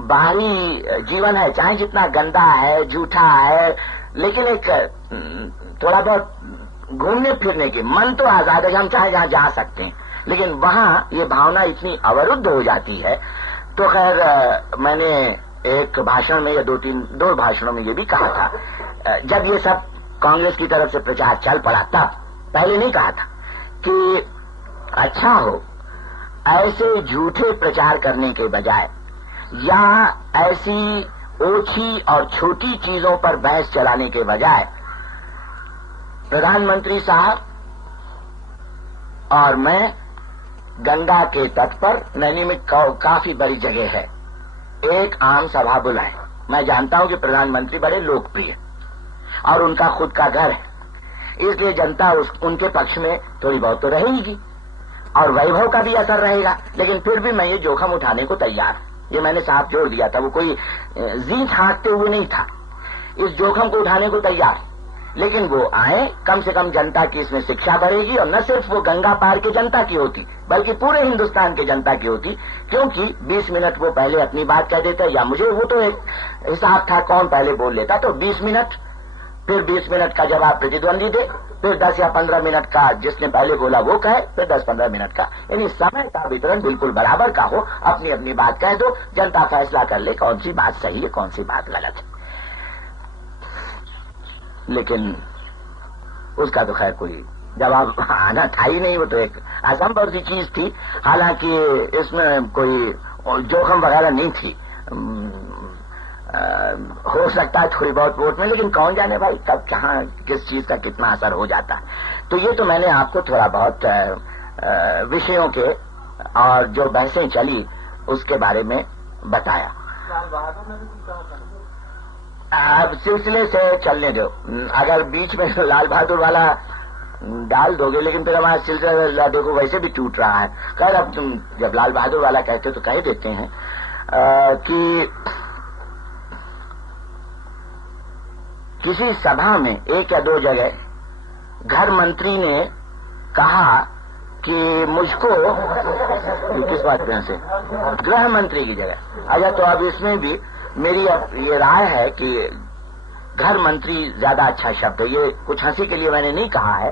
बाहरी जीवन है, चाहे जितना गंदा है, झूठा है, लेकिन एक थोड़ा बहुत घूमने फिरने की मन तो आजाद है, हम चाहे जहां जा सकते हैं, लेकिन वहां ये भावना इतनी अवरुद्ध हो जाती है। तो खैर मैंने एक भाषण में या 2 भाषणों में ये भी कहा था, जब ये सब कांग्रेस की तरफ से प्रचार चल पड़ा तब पहले नहीं कहा था कि अच्छा हो ऐसे झूठे प्रचार करने के बजाय या ऐसी ओछी और छोटी चीजों पर बहस चलाने के बजाय प्रधानमंत्री साहब और मैं गंगा के तट पर नैनी में काफी बड़ी जगह है, एक आम सभा बुलाएं। मैं जानता हूं कि प्रधानमंत्री बड़े लोकप्रिय और उनका खुद का घर है, इसलिए जनता उनके पक्ष में थोड़ी बहुत तो रहेगी और वैभव का भी असर रहेगा, लेकिन फिर भी मैं ये जोखिम उठाने को तैयार हूं। ये मैंने साफ जोड़ दिया था, वो कोई जी छांटते हुए नहीं था, इस जोखिम को उठाने को तैयार। लेकिन वो आए, कम से कम जनता की इसमें शिक्षा बढ़ेगी और न सिर्फ वो गंगा पार की जनता की होती बल्कि पूरे हिंदुस्तान की जनता की होती, क्योंकि 20 मिनट वो पहले अपनी बात कह देता या मुझे वो तो एक हिसाब था कौन पहले बोल लेता, तो 20 मिनट, फिर 20 मिनट का जवाब प्रतिद्वंदी दे, फिर 10 या 15 मिनट का जिसने पहले बोला वो कहे, फिर 10-15 मिनट का, यानी समय का वितरण बिल्कुल बराबर का हो। अपनी अपनी बात कह दो, जनता फैसला कर ले कौन सी बात सही है कौन सी बात गलत है। लेकिन उसका तो खैर कोई जवाब आना था ही नहीं, वो तो एक असंभव सी चीज थी। हालांकि इसमें कोई जोखिम वगैरह नहीं थी, हो सकता है थोड़ी बहुत वोट में, लेकिन कौन जाने भाई कब कहाँ किस चीज का कितना असर हो जाता है। तो ये तो मैंने आपको थोड़ा बहुत विषयों के और जो बहसें चली उसके बारे में बताया। अब सिलसिले से चलने दो, अगर बीच में लाल बहादुर वाला डाल दोगे, लेकिन फिर हमारा सिलसिला देखो वैसे भी टूट रहा है। खैर अब तुम जब लाल बहादुर वाला कहते हो तो कह देते हैं कि किसी सभा में एक या दो जगह घर मंत्री ने कहा कि मुझको, किस बात पे से, गृह मंत्री की जगह। अच्छा, तो अब इसमें भी मेरी ये राय है कि घर मंत्री ज्यादा अच्छा शब्द है। ये कुछ हंसी के लिए मैंने नहीं कहा है,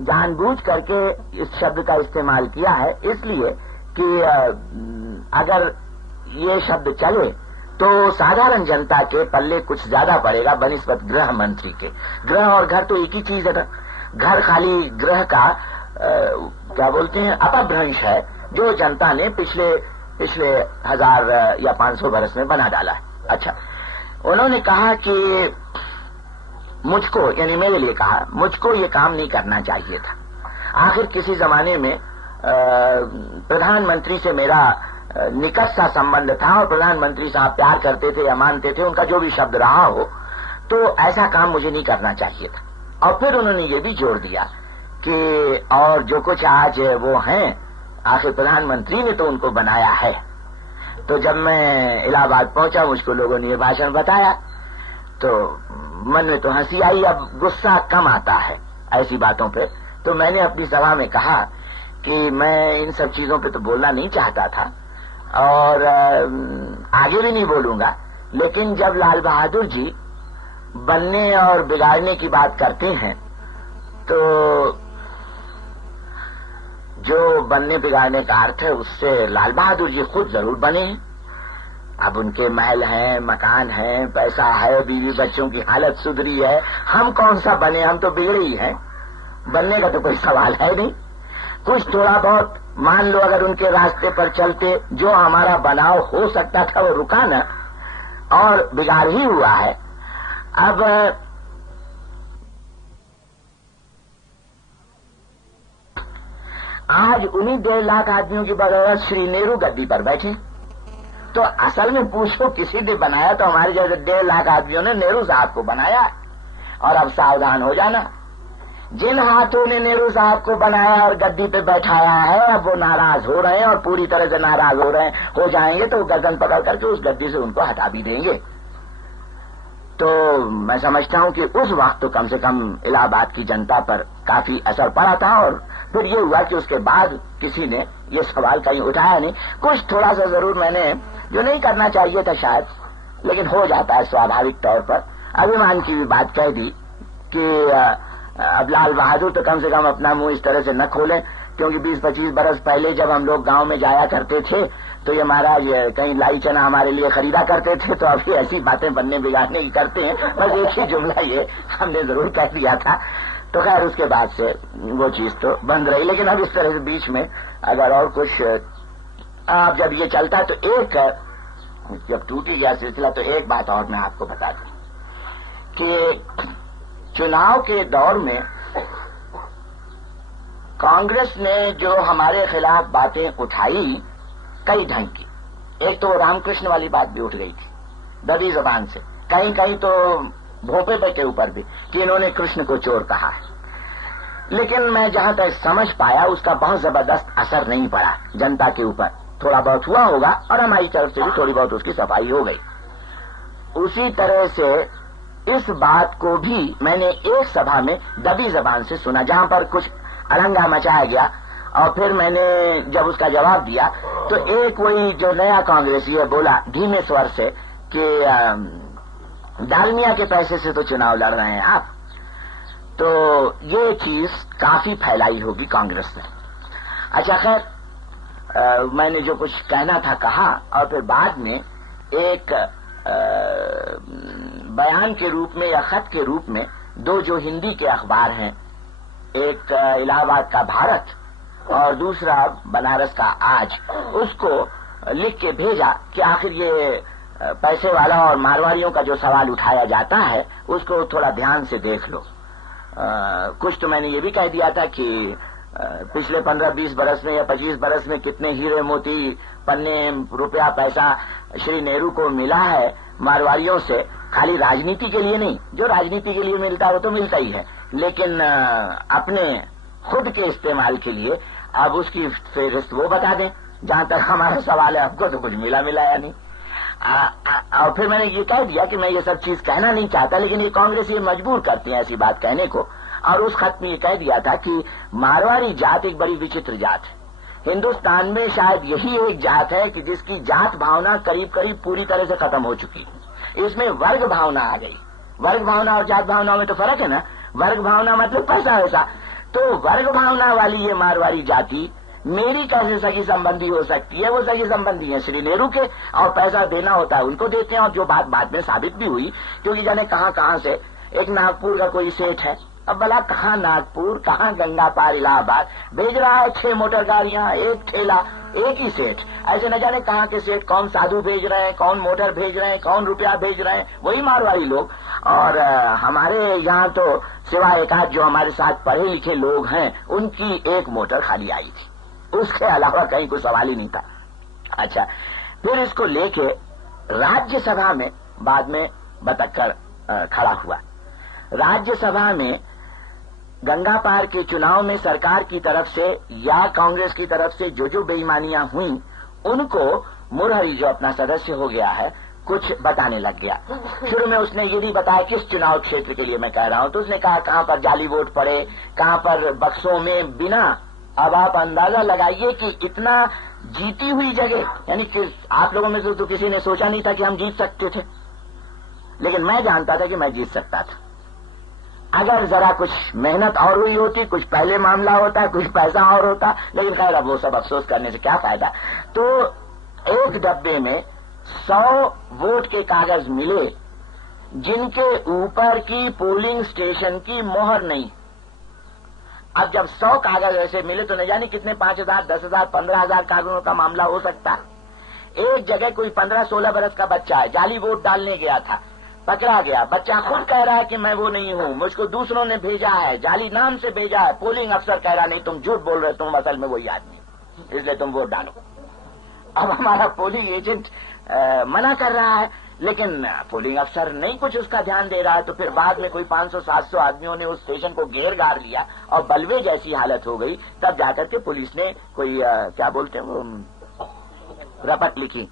जानबूझ करके इस शब्द का इस्तेमाल किया है, इसलिए कि अगर ये शब्द चले तो साधारण जनता के पल्ले कुछ ज्यादा पड़ेगा बनिस्बत गृह मंत्री के। गृह और घर तो एक ही चीज है ना, घर खाली गृह का क्या बोलते हैं अपभ्रंश है जो जनता ने पिछले 1000 या 500 बरस में बना डाला है। अच्छा, उन्होंने कहा कि मुझको, यानी मेरे लिए कहा, मुझको ये काम नहीं करना चाहिए था। आखिर किसी जमाने में प्रधानमंत्री से मेरा निकट सा संबंध था और प्रधानमंत्री साहब प्यार करते थे या मानते थे, उनका जो भी शब्द रहा हो, तो ऐसा काम मुझे नहीं करना चाहिए था। और फिर उन्होंने ये भी जोड़ दिया कि और जो कुछ आज वो हैं, आखिर प्रधानमंत्री ने तो उनको बनाया है। तो जब मैं इलाहाबाद पहुंचा, मुझको लोगों ने ये भाषण बताया तो मन में तो हंसी आई, अब गुस्सा कम आता है ऐसी बातों पे। तो मैंने अपनी सभा में कहा कि मैं इन सब चीजों पे तो बोलना नहीं चाहता था और आगे भी नहीं बोलूंगा, लेकिन जब लाल बहादुर जी बनने और बिगाड़ने की बात करते हैं तो जो बनने बिगाड़ने का अर्थ है उससे लाल बहादुर जी खुद जरूर बने हैं। अब उनके महल हैं, मकान हैं, पैसा है, बीवी बच्चों की हालत सुधरी है, हम कौन सा बने, हम तो बिगड़े ही हैं। बनने का तो कोई सवाल है नहीं। कुछ थोड़ा बहुत मान लो अगर उनके रास्ते पर चलते जो हमारा बनाव हो सकता था वो रुका ना, और बिगाड़ ही हुआ है। अब आज उन्हीं 1.5 लाख आदमियों की बदौलत श्री नेहरू गद्दी पर बैठे। तो असल में पूछो किसी ने बनाया तो हमारे जैसे 1.5 लाख आदमियों ने नेहरू साहब को बनाया। और अब सावधान हो जाना, जिन हाथों ने नेहरू साहब को बनाया और गद्दी पे बैठाया है, अब वो नाराज हो रहे हैं और पूरी तरह से नाराज हो जाएंगे तो गर्दन पकड़ करके उस गद्दी से उनको हटा भी देंगे। तो मैं समझता हूं कि उस वक्त तो कम से कम इलाहाबाद की जनता पर काफी असर पड़ा था। और फिर ये हुआ कि उसके बाद किसी ने ये सवाल कहीं उठाया नहीं। कुछ थोड़ा सा जरूर मैंने, जो नहीं करना चाहिए था शायद, लेकिन हो जाता है स्वाभाविक तौर पर, अभिमान की भी बात कह दी कि अब लाल बहादुर तो कम से कम अपना मुंह इस तरह से न खोलें, क्योंकि 20-25 बरस पहले जब हम लोग गांव में जाया करते थे तो ये महाराज कहीं लाई चना हमारे लिए खरीदा करते थे, तो अभी ऐसी बातें बनने बिगाड़ने की करते हैं। बस एक ही जुमला ये हमने जरूर कह दिया था। तो खैर उसके बाद से वो चीज तो बंद रही। लेकिन अब इस तरह से बीच में अगर और कुछ अब जब ये चलता है तो एक जब टूटी गया सिलसिला, तो एक बात और मैं आपको बता दूं कि चुनाव के दौर में कांग्रेस ने जो हमारे खिलाफ बातें उठाई कई ढंग की। एक तो रामकृष्ण वाली बात भी उठ गई थी दबी जबान से, कहीं कहीं तो भोंपे पे के ऊपर भी, कि इन्होंने कृष्ण को चोर कहा है। लेकिन मैं जहां तक समझ पाया उसका बहुत जबरदस्त असर नहीं पड़ा जनता के ऊपर। थोड़ा बहुत हुआ होगा और हमारी तरफ से भी थोड़ी बहुत उसकी सफाई हो गई। उसी तरह से इस बात को भी मैंने एक सभा में दबी जबान से सुना, जहां पर कुछ अड़ंगा मचाया गया। और फिर मैंने जब उसका जवाब दिया तो एक वही जो नया कांग्रेसी है बोला धीमे स्वर से कि डालमिया के पैसे से तो चुनाव लड़ रहे हैं आप। तो ये चीज काफी फैलाई होगी कांग्रेस ने। अच्छा खैर, मैंने जो कुछ कहना था कहा, और फिर बाद में एक बयान के रूप में या खत के रूप में दो जो हिंदी के अखबार हैं, एक इलाहाबाद का भारत और दूसरा बनारस का आज, उसको लिख के भेजा कि आखिर ये पैसे वाला और मारवाड़ियों का जो सवाल उठाया जाता है उसको थोड़ा ध्यान से देख लो। कुछ तो मैंने ये भी कह दिया था कि पिछले 15-20 बरस में या 25 बरस में कितने हीरे मोती पन्ने रुपया पैसा श्री नेहरू को मिला है मारवाड़ियों से, खाली राजनीति के लिए नहीं, जो राजनीति के लिए मिलता है वो तो मिलता ही है, लेकिन अपने खुद के इस्तेमाल के लिए अब उसकी फेहरिस्त वो बता दें। जहां तक हमारा सवाल है, आपको तो कुछ मिला या नहीं। और फिर मैंने ये कह दिया कि मैं ये सब चीज कहना नहीं चाहता, लेकिन ये कांग्रेस ये मजबूर करती है ऐसी बात कहने को। और उस खत में ये कह दिया था कि मारवाड़ी जात एक बड़ी विचित्र जात है। हिंदुस्तान में शायद यही एक जात है कि जिसकी जात भावना करीब करीब पूरी तरह से खत्म हो चुकी है। इसमें वर्ग भावना आ गई। वर्ग भावना और जात भावना में तो फर्क है ना। वर्ग भावना मतलब पैसा वैसा, तो वर्ग भावना वाली ये मारवाड़ी जाति मेरी कैसे सगी संबंधी हो सकती है? वो सगी संबंधी है श्री नेहरू के, और पैसा देना होता है उनको देते हैं। और जो बात बाद में साबित भी हुई, क्योंकि जाने कहां से एक नागपुर का कोई सेठ है, अब भला कहां नागपुर, कहां गंगा पार इलाहाबाद, भेज रहा है 6 मोटर गाड़ियां, एक ठेला, एक ही सेठ। ऐसे न जाने कहां के सेठ कौन साधु भेज रहे हैं, कौन मोटर भेज रहे हैं, कौन रुपया भेज रहे हैं, वही मारवाड़ी लोग। और हमारे यहाँ तो सिवाय एक आध जो हमारे साथ पढ़े लिखे लोग हैं उनकी एक मोटर खाली आई थी, उसके अलावा कहीं कोई सवाल ही नहीं था। अच्छा, फिर इसको लेके राज्यसभा में बाद में बतकर खड़ा हुआ। राज्यसभा में गंगा पार के चुनाव में सरकार की तरफ से या कांग्रेस की तरफ से जो बेईमानियां हुई उनको मुरहरी जो अपना सदस्य हो गया है कुछ बताने लग गया। शुरू में उसने ये नहीं बताया किस चुनाव क्षेत्र के लिए मैं कह रहा हूं, तो उसने कहा कहां पर जाली वोट पड़े, कहां पर बक्सों में बिना। अब आप अंदाजा लगाइए कि इतना जीती हुई जगह, यानी कि आप लोगों में से तो किसी ने सोचा नहीं था कि हम जीत सकते थे, लेकिन मैं जानता था कि मैं जीत सकता था अगर जरा कुछ मेहनत और हुई होती, कुछ पहले मामला होता, कुछ पैसा और होता। लेकिन खैर अब वो सब अफसोस करने से क्या फायदा। तो एक डब्बे में 100 वोट के कागज मिले जिनके ऊपर की पोलिंग स्टेशन की मोहर नहीं। अब जब 100 कागज ऐसे मिले तो न जाने कितने 5,000, 10,000, 15,000 कागजों का मामला हो सकता है। एक जगह कोई 15-16 बरस का बच्चा है, जाली वोट डालने गया था, पकड़ा गया। बच्चा खुद कह रहा है कि मैं वो नहीं हूं, मुझको दूसरों ने भेजा है, जाली नाम से भेजा है। पोलिंग अफसर कह रहा नहीं, तुम झूठ बोल रहे, तुम असल में वही आदमी, इसलिए तुम वोट डालो। अब हमारा पोलिंग एजेंट मना कर रहा है, लेकिन पोलिंग अफसर नहीं कुछ उसका ध्यान दे रहा है। तो फिर बाद में कोई 500-700 आदमियों ने उस स्टेशन को घेर गार लिया और बलवे जैसी हालत हो गई। तब जाकर के पुलिस ने कोई क्या बोलते हैं वो रपट लिखी,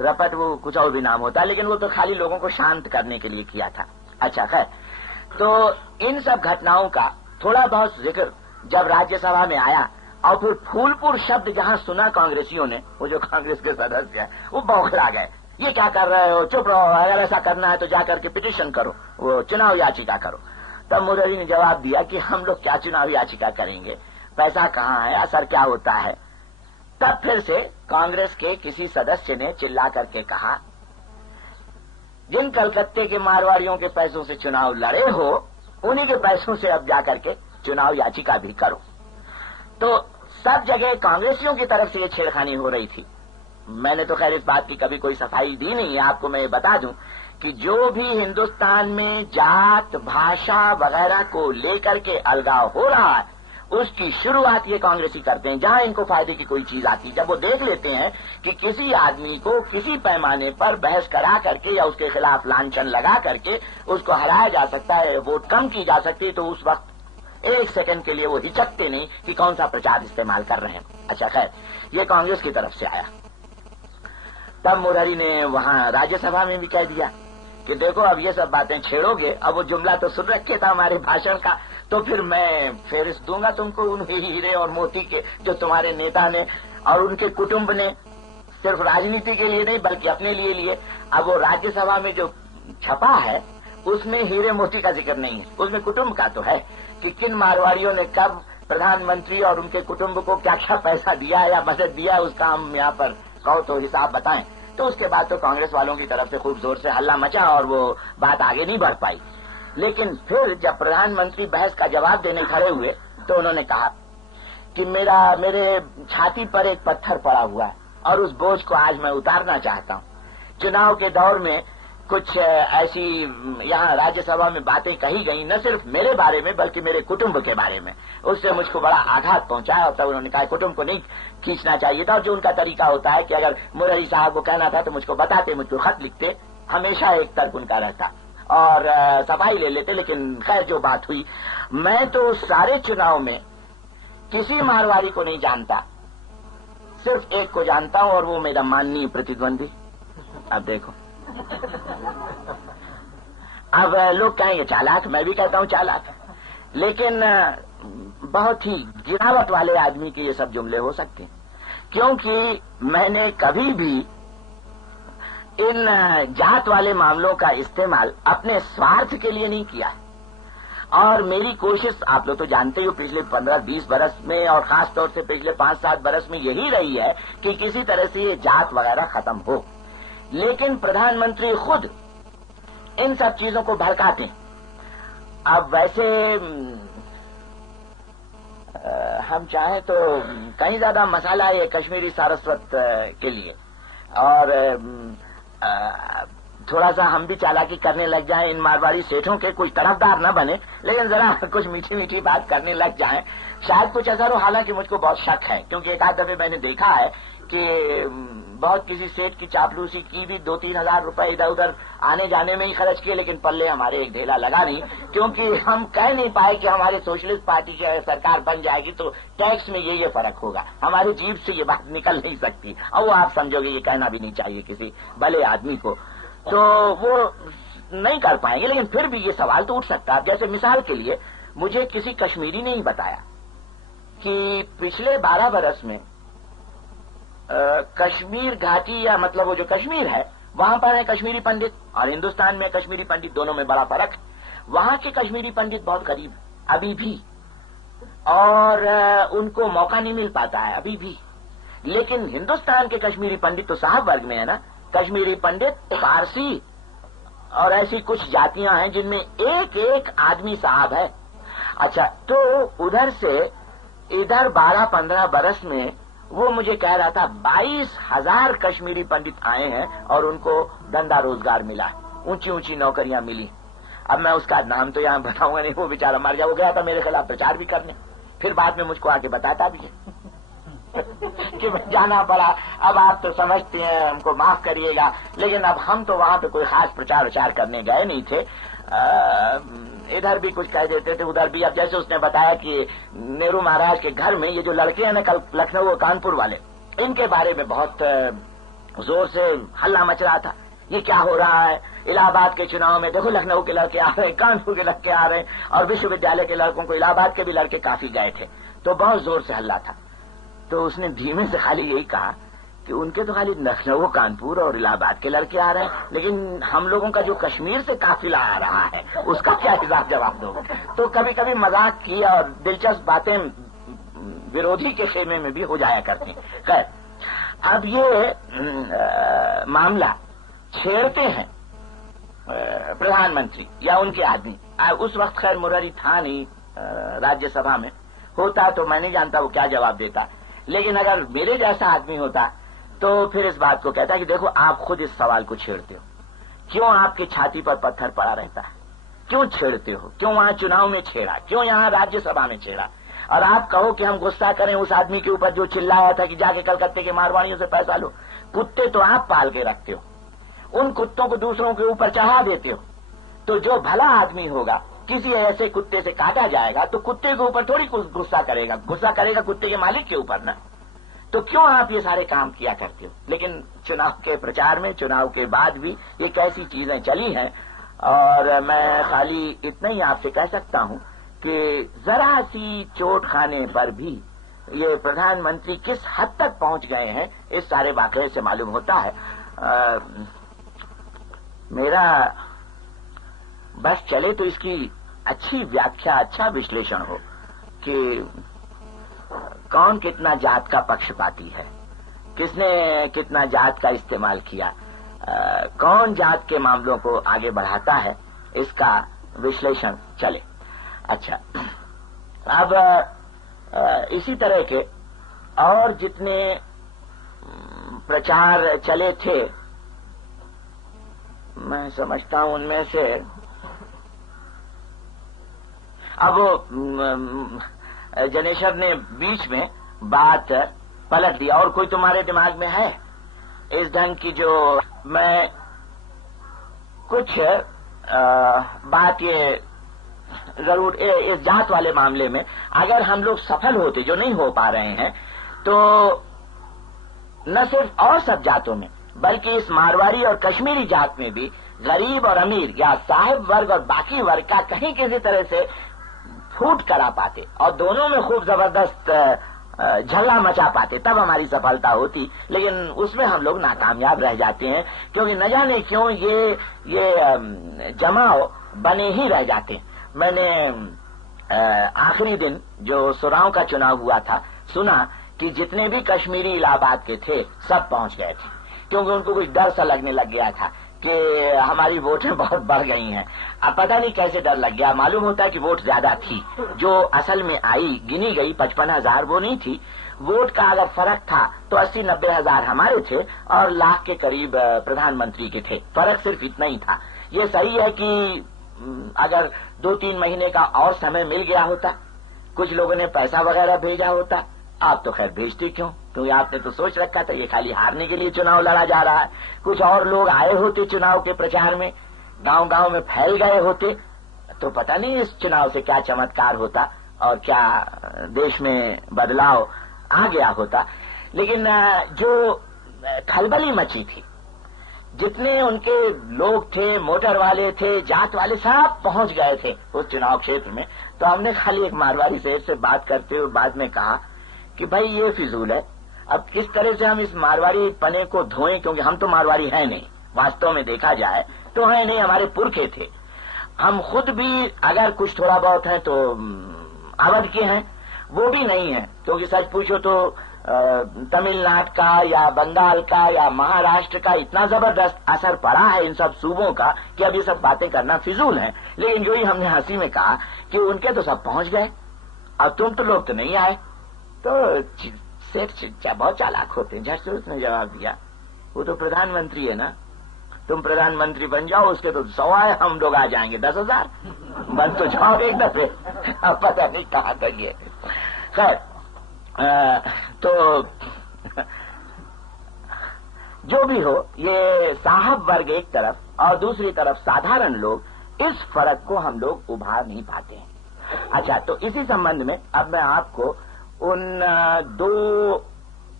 रपट वो कुछ और भी नाम होता है, लेकिन वो तो खाली लोगों को शांत करने के लिए किया था। अच्छा खैर, तो इन सब घटनाओं का थोड़ा बहुत जिक्र जब राज्यसभा में आया और फिर फूलपुर शब्द जहां सुना कांग्रेसियों ने, वो जो कांग्रेस के सदस्य हैं वो बौखला गए। ये क्या कर रहे हो, चुप रहो, अगर ऐसा करना है तो जाकर के पिटीशन करो, वो चुनाव याचिका करो। तब मुरहरी ने जवाब दिया कि हम लोग क्या चुनाव याचिका करेंगे, पैसा कहाँ है, असर क्या होता है। तब फिर से कांग्रेस के किसी सदस्य ने चिल्ला करके कहा, जिन कलकत्ते के मारवाड़ियों के पैसों से चुनाव लड़े हो, उन्हीं के पैसों से अब जाकर के चुनाव याचिका भी करो। तो सब जगह कांग्रेसियों की तरफ से ये छेड़खानी हो रही थी। मैंने तो खैर इस बात की कभी कोई सफाई दी नहीं है। आपको मैं बता दूं कि जो भी हिंदुस्तान में जात भाषा वगैरह को लेकर के अलगाव हो रहा है, उसकी शुरुआत ये कांग्रेसी करते हैं। जहां इनको फायदे की कोई चीज आती, जब वो देख लेते हैं कि किसी आदमी को किसी पैमाने पर बहस करा करके या उसके खिलाफ लांछन लगा करके उसको हराया जा सकता है, वोट कम की जा सकती है, तो उस वक्त एक सेकंड के लिए वो हिचकते नहीं कि कौन सा प्रचार इस्तेमाल कर रहे हैं। अच्छा खैर, ये कांग्रेस की तरफ से आया। तब मुरारी ने वहां राज्यसभा में भी कह दिया कि देखो, अब ये सब बातें छेड़ोगे, अब वो जुमला तो सुन रखे था हमारे भाषण का, तो फिर मैं फेरिस्त दूंगा तुमको उन हीरे और मोती के जो तुम्हारे नेता ने और उनके कुटुंब ने सिर्फ राजनीति के लिए नहीं बल्कि अपने लिए। अब वो राज्यसभा में जो छपा है उसमें हीरे मोती का जिक्र नहीं है, उसमें कुटुंब का तो है कि किन मारवाड़ियों ने कब प्रधानमंत्री और उनके कुटुंब को क्या क्या पैसा दिया या मदद दिया, उसका हम यहाँ पर कहो तो हिसाब बताएं। तो उसके बाद तो कांग्रेस वालों की तरफ से खूब जोर से हल्ला मचा और वो बात आगे नहीं बढ़ पाई। लेकिन फिर जब प्रधानमंत्री बहस का जवाब देने खड़े हुए तो उन्होंने कहा कि मेरे छाती पर एक पत्थर पड़ा हुआ है और उस बोझ को आज मैं उतारना चाहता हूँ। चुनाव के दौर में कुछ ऐसी यहाँ राज्यसभा में बातें कही गई, न सिर्फ मेरे बारे में बल्कि मेरे कुटुंब के बारे में, उससे मुझको बड़ा आघात पहुंचा। और तब उन्होंने कहा कुटुंब को नहीं खींचना चाहिए था। और जो उनका तरीका होता है कि अगर मुरारी साहब को कहना था तो मुझको बताते, मुझको खत लिखते, हमेशा एक तर्क उनका रहता और सफाई ले लेते। लेकिन खैर जो बात हुई, मैं तो सारे चुनाव में किसी मारवाड़ी को नहीं जानता, सिर्फ एक को जानता हूं और वो मेरा माननीय प्रतिद्वंदी। अब देखो, अब लोग कहेंगे चालाक, मैं भी कहता हूं चालाक, लेकिन बहुत ही गिरावट वाले आदमी के ये सब जुमले हो सकते हैं, क्योंकि मैंने कभी भी इन जात वाले मामलों का इस्तेमाल अपने स्वार्थ के लिए नहीं किया। और मेरी कोशिश, आप लोग तो जानते ही हो, पिछले 15-20 बरस में और खास तौर से पिछले 5-7 बरस में यही रही है कि किसी तरह से ये जात वगैरह खत्म हो। लेकिन प्रधानमंत्री खुद इन सब चीजों को भड़काते हैं। अब वैसे हम चाहें तो कहीं ज्यादा मसाला है कश्मीरी सारस्वत के लिए, और थोड़ा सा हम भी चालाकी करने लग जाएं, इन मारवाड़ी सेठों के कुछ तरफदार न बने, लेकिन जरा कुछ मीठी मीठी बात करने लग जाएं, शायद कुछ असर हो। हालांकि मुझको बहुत शक है, क्योंकि एक आध दफे मैंने देखा है कि बहुत किसी सेठ की चापलूसी की भी 2-3 हजार रुपए इधर उधर आने जाने में ही खर्च किए, लेकिन पल्ले हमारे एक ढेला लगा नहीं, क्योंकि हम कह नहीं पाए कि हमारे सोशलिस्ट पार्टी की सरकार बन जाएगी तो टैक्स में ये फर्क होगा। हमारी जीभ से ये बात निकल नहीं सकती, और वो आप समझोगे ये कहना भी नहीं चाहिए किसी भले आदमी को, तो वो नहीं कर पाएंगे। लेकिन फिर भी ये सवाल तो उठ सकता है। जैसे मिसाल के लिए, मुझे किसी कश्मीरी ने ही बताया कि पिछले 12 बरस में कश्मीर घाटी, या मतलब वो जो कश्मीर है वहां पर है कश्मीरी पंडित, और हिंदुस्तान में कश्मीरी पंडित, दोनों में बड़ा फर्क। वहां के कश्मीरी पंडित बहुत गरीब अभी भी, और उनको मौका नहीं मिल पाता है अभी भी। लेकिन हिंदुस्तान के कश्मीरी पंडित तो साहब वर्ग में है ना, कश्मीरी पंडित, फारसी और ऐसी कुछ जातियां हैं जिनमें एक एक आदमी साहब है। अच्छा, तो उधर से इधर 12-15 बरस में वो मुझे कह रहा था 22,000 कश्मीरी पंडित आए हैं और उनको धंधा रोजगार मिला, ऊंची ऊंची नौकरियां मिली। अब मैं उसका नाम तो यहाँ बताऊंगा नहीं, वो बेचारा मर गया। वो गया था मेरे खिलाफ प्रचार भी करने, फिर बाद में मुझको आके बताता भी है कि मैं जाना पड़ा। अब आप तो समझते हैं, हमको माफ करिएगा, लेकिन अब हम तो वहां पे कोई खास प्रचार विचार करने गए नहीं थे। इधर भी कुछ कह देते थे, उधर भी। अब जैसे उसने बताया कि नेहरू महाराज के घर में ये जो लड़के हैं ना, कल लखनऊ और कानपुर वाले, इनके बारे में बहुत जोर से हल्ला मच रहा था। ये क्या हो रहा है, इलाहाबाद के चुनाव में देखो लखनऊ के लड़के आ रहे हैं, कानपुर के लड़के आ रहे हैं, और विश्वविद्यालय के लड़कों को, इलाहाबाद के भी लड़के काफी गए थे, तो बहुत जोर से हल्ला था। तो उसने धीमे से खाली यही कहा कि उनके तो खाली लखनऊ, कानपुर और इलाहाबाद के लड़के आ रहे हैं, लेकिन हम लोगों का जो कश्मीर से काफिला आ रहा है उसका क्या हिसाब जवाब दो। तो कभी कभी मजाक की और दिलचस्प बातें विरोधी के खेमे में भी हो जाया करते हैं। खैर, अब ये मामला छेड़ते हैं प्रधानमंत्री या उनके आदमी। उस वक्त खैर मुरारी था नहीं राज्यसभा में, होता तो मैं नहीं जानता वो क्या जवाब देता, लेकिन अगर मेरे जैसा आदमी होता तो फिर इस बात को कहता कि देखो आप खुद इस सवाल को छेड़ते हो, क्यों आपकी छाती पर पत्थर पड़ा रहता है, क्यों छेड़ते हो, क्यों वहां चुनाव में छेड़ा, क्यों यहां राज्यसभा में छेड़ा। और आप कहो कि हम गुस्सा करें उस आदमी के ऊपर जो चिल्लाया था कि जाके कलकत्ते के मारवाड़ियों से पैसा लो। कुत्ते तो आप पाल के रखते हो, उन कुत्तों को दूसरों के ऊपर चढ़ा देते हो। तो जो भला आदमी होगा किसी ऐसे कुत्ते से काटा जाएगा तो कुत्ते के ऊपर थोड़ी गुस्सा करेगा, गुस्सा करेगा कुत्ते के मालिक के ऊपर ना। तो क्यों आप ये सारे काम किया करते हो। लेकिन चुनाव के प्रचार में, चुनाव के बाद भी ये कैसी चीजें चली हैं। और मैं खाली इतना ही आपसे कह सकता हूं कि जरा सी चोट खाने पर भी ये प्रधानमंत्री किस हद तक पहुंच गए हैं इस सारे वाकये से मालूम होता है। मेरा बस चले तो इसकी अच्छी व्याख्या, अच्छा विश्लेषण हो कि कौन कितना जात का पक्षपाती है, किसने कितना जात का इस्तेमाल किया, कौन जात के मामलों को आगे बढ़ाता है, इसका विश्लेषण चले। अच्छा, अब इसी तरह के और जितने प्रचार चले थे मैं समझता हूं उनमें से अब जनेश्वर ने बीच में बात पलट दी। और कोई तुम्हारे दिमाग में है इस ढंग की जो मैं कुछ बात ये जरूर इस जात वाले मामले में अगर हम लोग सफल होते, जो नहीं हो पा रहे हैं, तो न सिर्फ और सब जातों में बल्कि इस मारवाड़ी और कश्मीरी जात में भी गरीब और अमीर या साहिब वर्ग और बाकी वर्ग का कहीं किसी तरह से फूट करा पाते और दोनों में खूब जबरदस्त झगड़ा मचा पाते, तब हमारी सफलता होती। लेकिन उसमें हम लोग नाकामयाब रह जाते हैं क्योंकि न जाने क्यों ये जमाव बने ही रह जाते हैं। मैंने आखिरी दिन जो सुराव का चुनाव हुआ था सुना कि जितने भी कश्मीरी इलाहाबाद के थे सब पहुंच गए थे, क्योंकि उनको कुछ डर सा लगने लग गया था कि हमारी वोटें बहुत बढ़ गई हैं। अब पता नहीं कैसे डर लग गया, मालूम होता है कि वोट ज्यादा थी, जो असल में आई गिनी गई 55,000 वो नहीं थी। वोट का अगर फर्क था तो 80-90 हजार हमारे थे और लाख के करीब प्रधानमंत्री के थे। फर्क सिर्फ इतना ही था। ये सही है कि अगर 2-3 महीने का और समय मिल गया होता, कुछ लोगों ने पैसा वगैरह भेजा होता। आप तो खैर भेजते क्यों, क्योंकि आपने तो सोच रखा था ये खाली हारने के लिए चुनाव लड़ा जा रहा है। कुछ और लोग आए होते चुनाव के प्रचार में, गांव गांव में फैल गए होते, तो पता नहीं इस चुनाव से क्या चमत्कार होता और क्या देश में बदलाव आ गया होता। लेकिन जो खलबली मची थी, जितने उनके लोग थे, मोटर वाले थे, जात वाले, सब पहुंच गए थे उस चुनाव क्षेत्र में। तो हमने खाली एक मारवाड़ी सेठ से बात करते हुए बाद में कहा कि भाई ये फिजूल है, अब किस तरह से हम इस मारवाड़ी पने को धोएं, क्योंकि हम तो मारवाड़ी है नहीं, वास्तव में देखा जाए तो है नहीं, हमारे पुरखे थे। हम खुद भी अगर कुछ थोड़ा बहुत है तो अवध के हैं, वो भी नहीं है, क्योंकि सच पूछो तो तमिलनाडु का या बंगाल का या महाराष्ट्र का इतना जबरदस्त असर पड़ा है इन सब सूबों का कि अब ये सब बातें करना फिजूल है। लेकिन जो ही हमने हंसी में कहा कि उनके तो सब पहुंच गए, अब तुम तो लोग तो नहीं आए। तो सेठ बहुत चालाक होते हैं, झट से उसने जवाब दिया, वो तो प्रधानमंत्री है ना, तुम प्रधानमंत्री बन जाओ, उसके तो 100 हम लोग आ जाएंगे, 10,000 बन तो जाओ एक दफे। अब पता नहीं कहां तक ये। खैर, तो जो भी हो, ये साहब वर्ग एक तरफ और दूसरी तरफ साधारण लोग, इस फर्क को हम लोग उभार नहीं पाते हैं। अच्छा, तो इसी संबंध में अब मैं आपको उन दो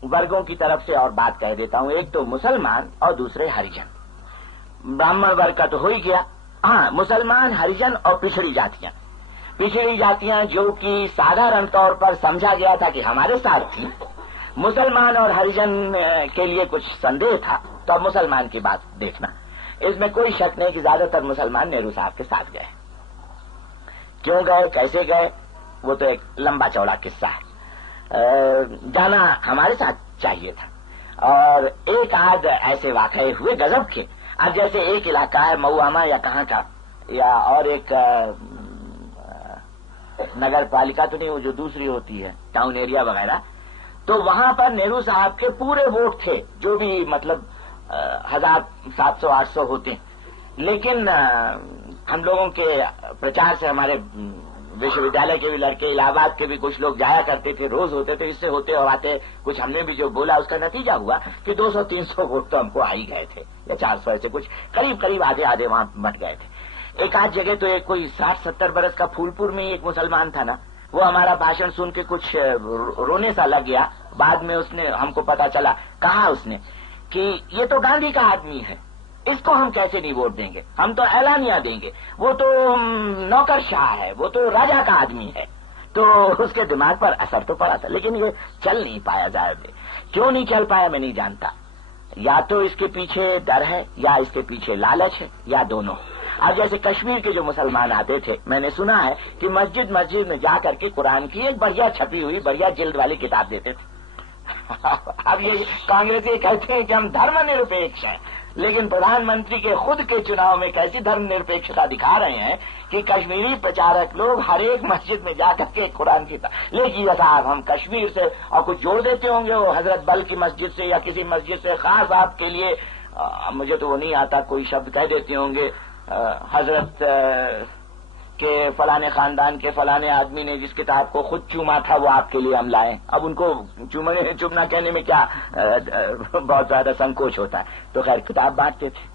वर्गों की तरफ से और बात कह देता हूं। एक तो मुसलमान और दूसरे हरिजन। ब्राह्मण वर्ग का तो हो ही गया। हाँ, मुसलमान, हरिजन और पिछड़ी जातियां। पिछड़ी जातियां जो कि साधारण तौर पर समझा गया था कि हमारे साथ थी, मुसलमान और हरिजन के लिए कुछ संदेह था, तो अब मुसलमान की बात देखना। इसमें कोई शक नहीं कि ज्यादातर मुसलमान नेहरू साहब के साथ गए। क्यों गए, कैसे गए, वो तो एक लंबा चौड़ा किस्सा है। जाना हमारे साथ चाहिए था। और एक आध ऐसे वाकये हुए गजब के। अब जैसे एक इलाका है मऊआमा या कहाँ का, या और एक नगर पालिका तो नहीं, वो जो दूसरी होती है टाउन एरिया वगैरह, तो वहां पर नेहरू साहब के पूरे वोट थे, जो भी मतलब 1700-800 होते। लेकिन हम लोगों के प्रचार से हमारे विश्वविद्यालय के भी लड़के, इलाहाबाद के भी कुछ लोग जाया करते थे, रोज होते थे, इससे होते और आते कुछ हमने भी जो बोला उसका नतीजा हुआ कि 200-300 वोट तो हमको आ ही गए थे, या 400 ऐसे कुछ करीब करीब आधे वहां बट गए थे। एक आध जगह तो एक कोई 60-70 बरस का फूलपुर में ही एक मुसलमान था ना, वो हमारा भाषण सुन के कुछ रोने सा लग गया। बाद में उसने हमको पता चला, कहा उसने कि ये तो गांधी का आदमी है, इसको हम कैसे नहीं वोट देंगे, हम तो ऐलानिया देंगे, वो तो नौकरशाह है, वो तो राजा का आदमी है। तो उसके दिमाग पर असर तो पड़ा था, लेकिन ये चल नहीं पाया। जाहिर क्यों नहीं चल पाया मैं नहीं जानता, या तो इसके पीछे डर है, या इसके पीछे लालच है, या दोनों। अब जैसे कश्मीर के जो मुसलमान आते थे, मैंने सुना है कि मस्जिद में जाकर के कुरान की एक बढ़िया छपी हुई बढ़िया जिल्द वाली किताब देते थे। अब ये कांग्रेस ये कहते हैं कि हम धर्मनिरपेक्ष हैं, लेकिन प्रधानमंत्री के खुद के चुनाव में कैसी धर्मनिरपेक्षता दिखा रहे हैं कि कश्मीरी प्रचारक लोग हर एक मस्जिद में जाकर के कुरान की लेकिन साहब हम कश्मीर से और कुछ जोड़ देते होंगे, वो हजरत बल की मस्जिद से या किसी मस्जिद से खास आपके लिए, मुझे तो वो नहीं आता, कोई शब्द कह देते होंगे, हजरत के फलाने खानदान के फलाने आदमी ने जिस किताब को खुद चूमा था वो आपके लिए हम लाए। अब उनको चूमना कहने में क्या बहुत ज्यादा संकोच होता है, तो खैर किताब बांटते थे।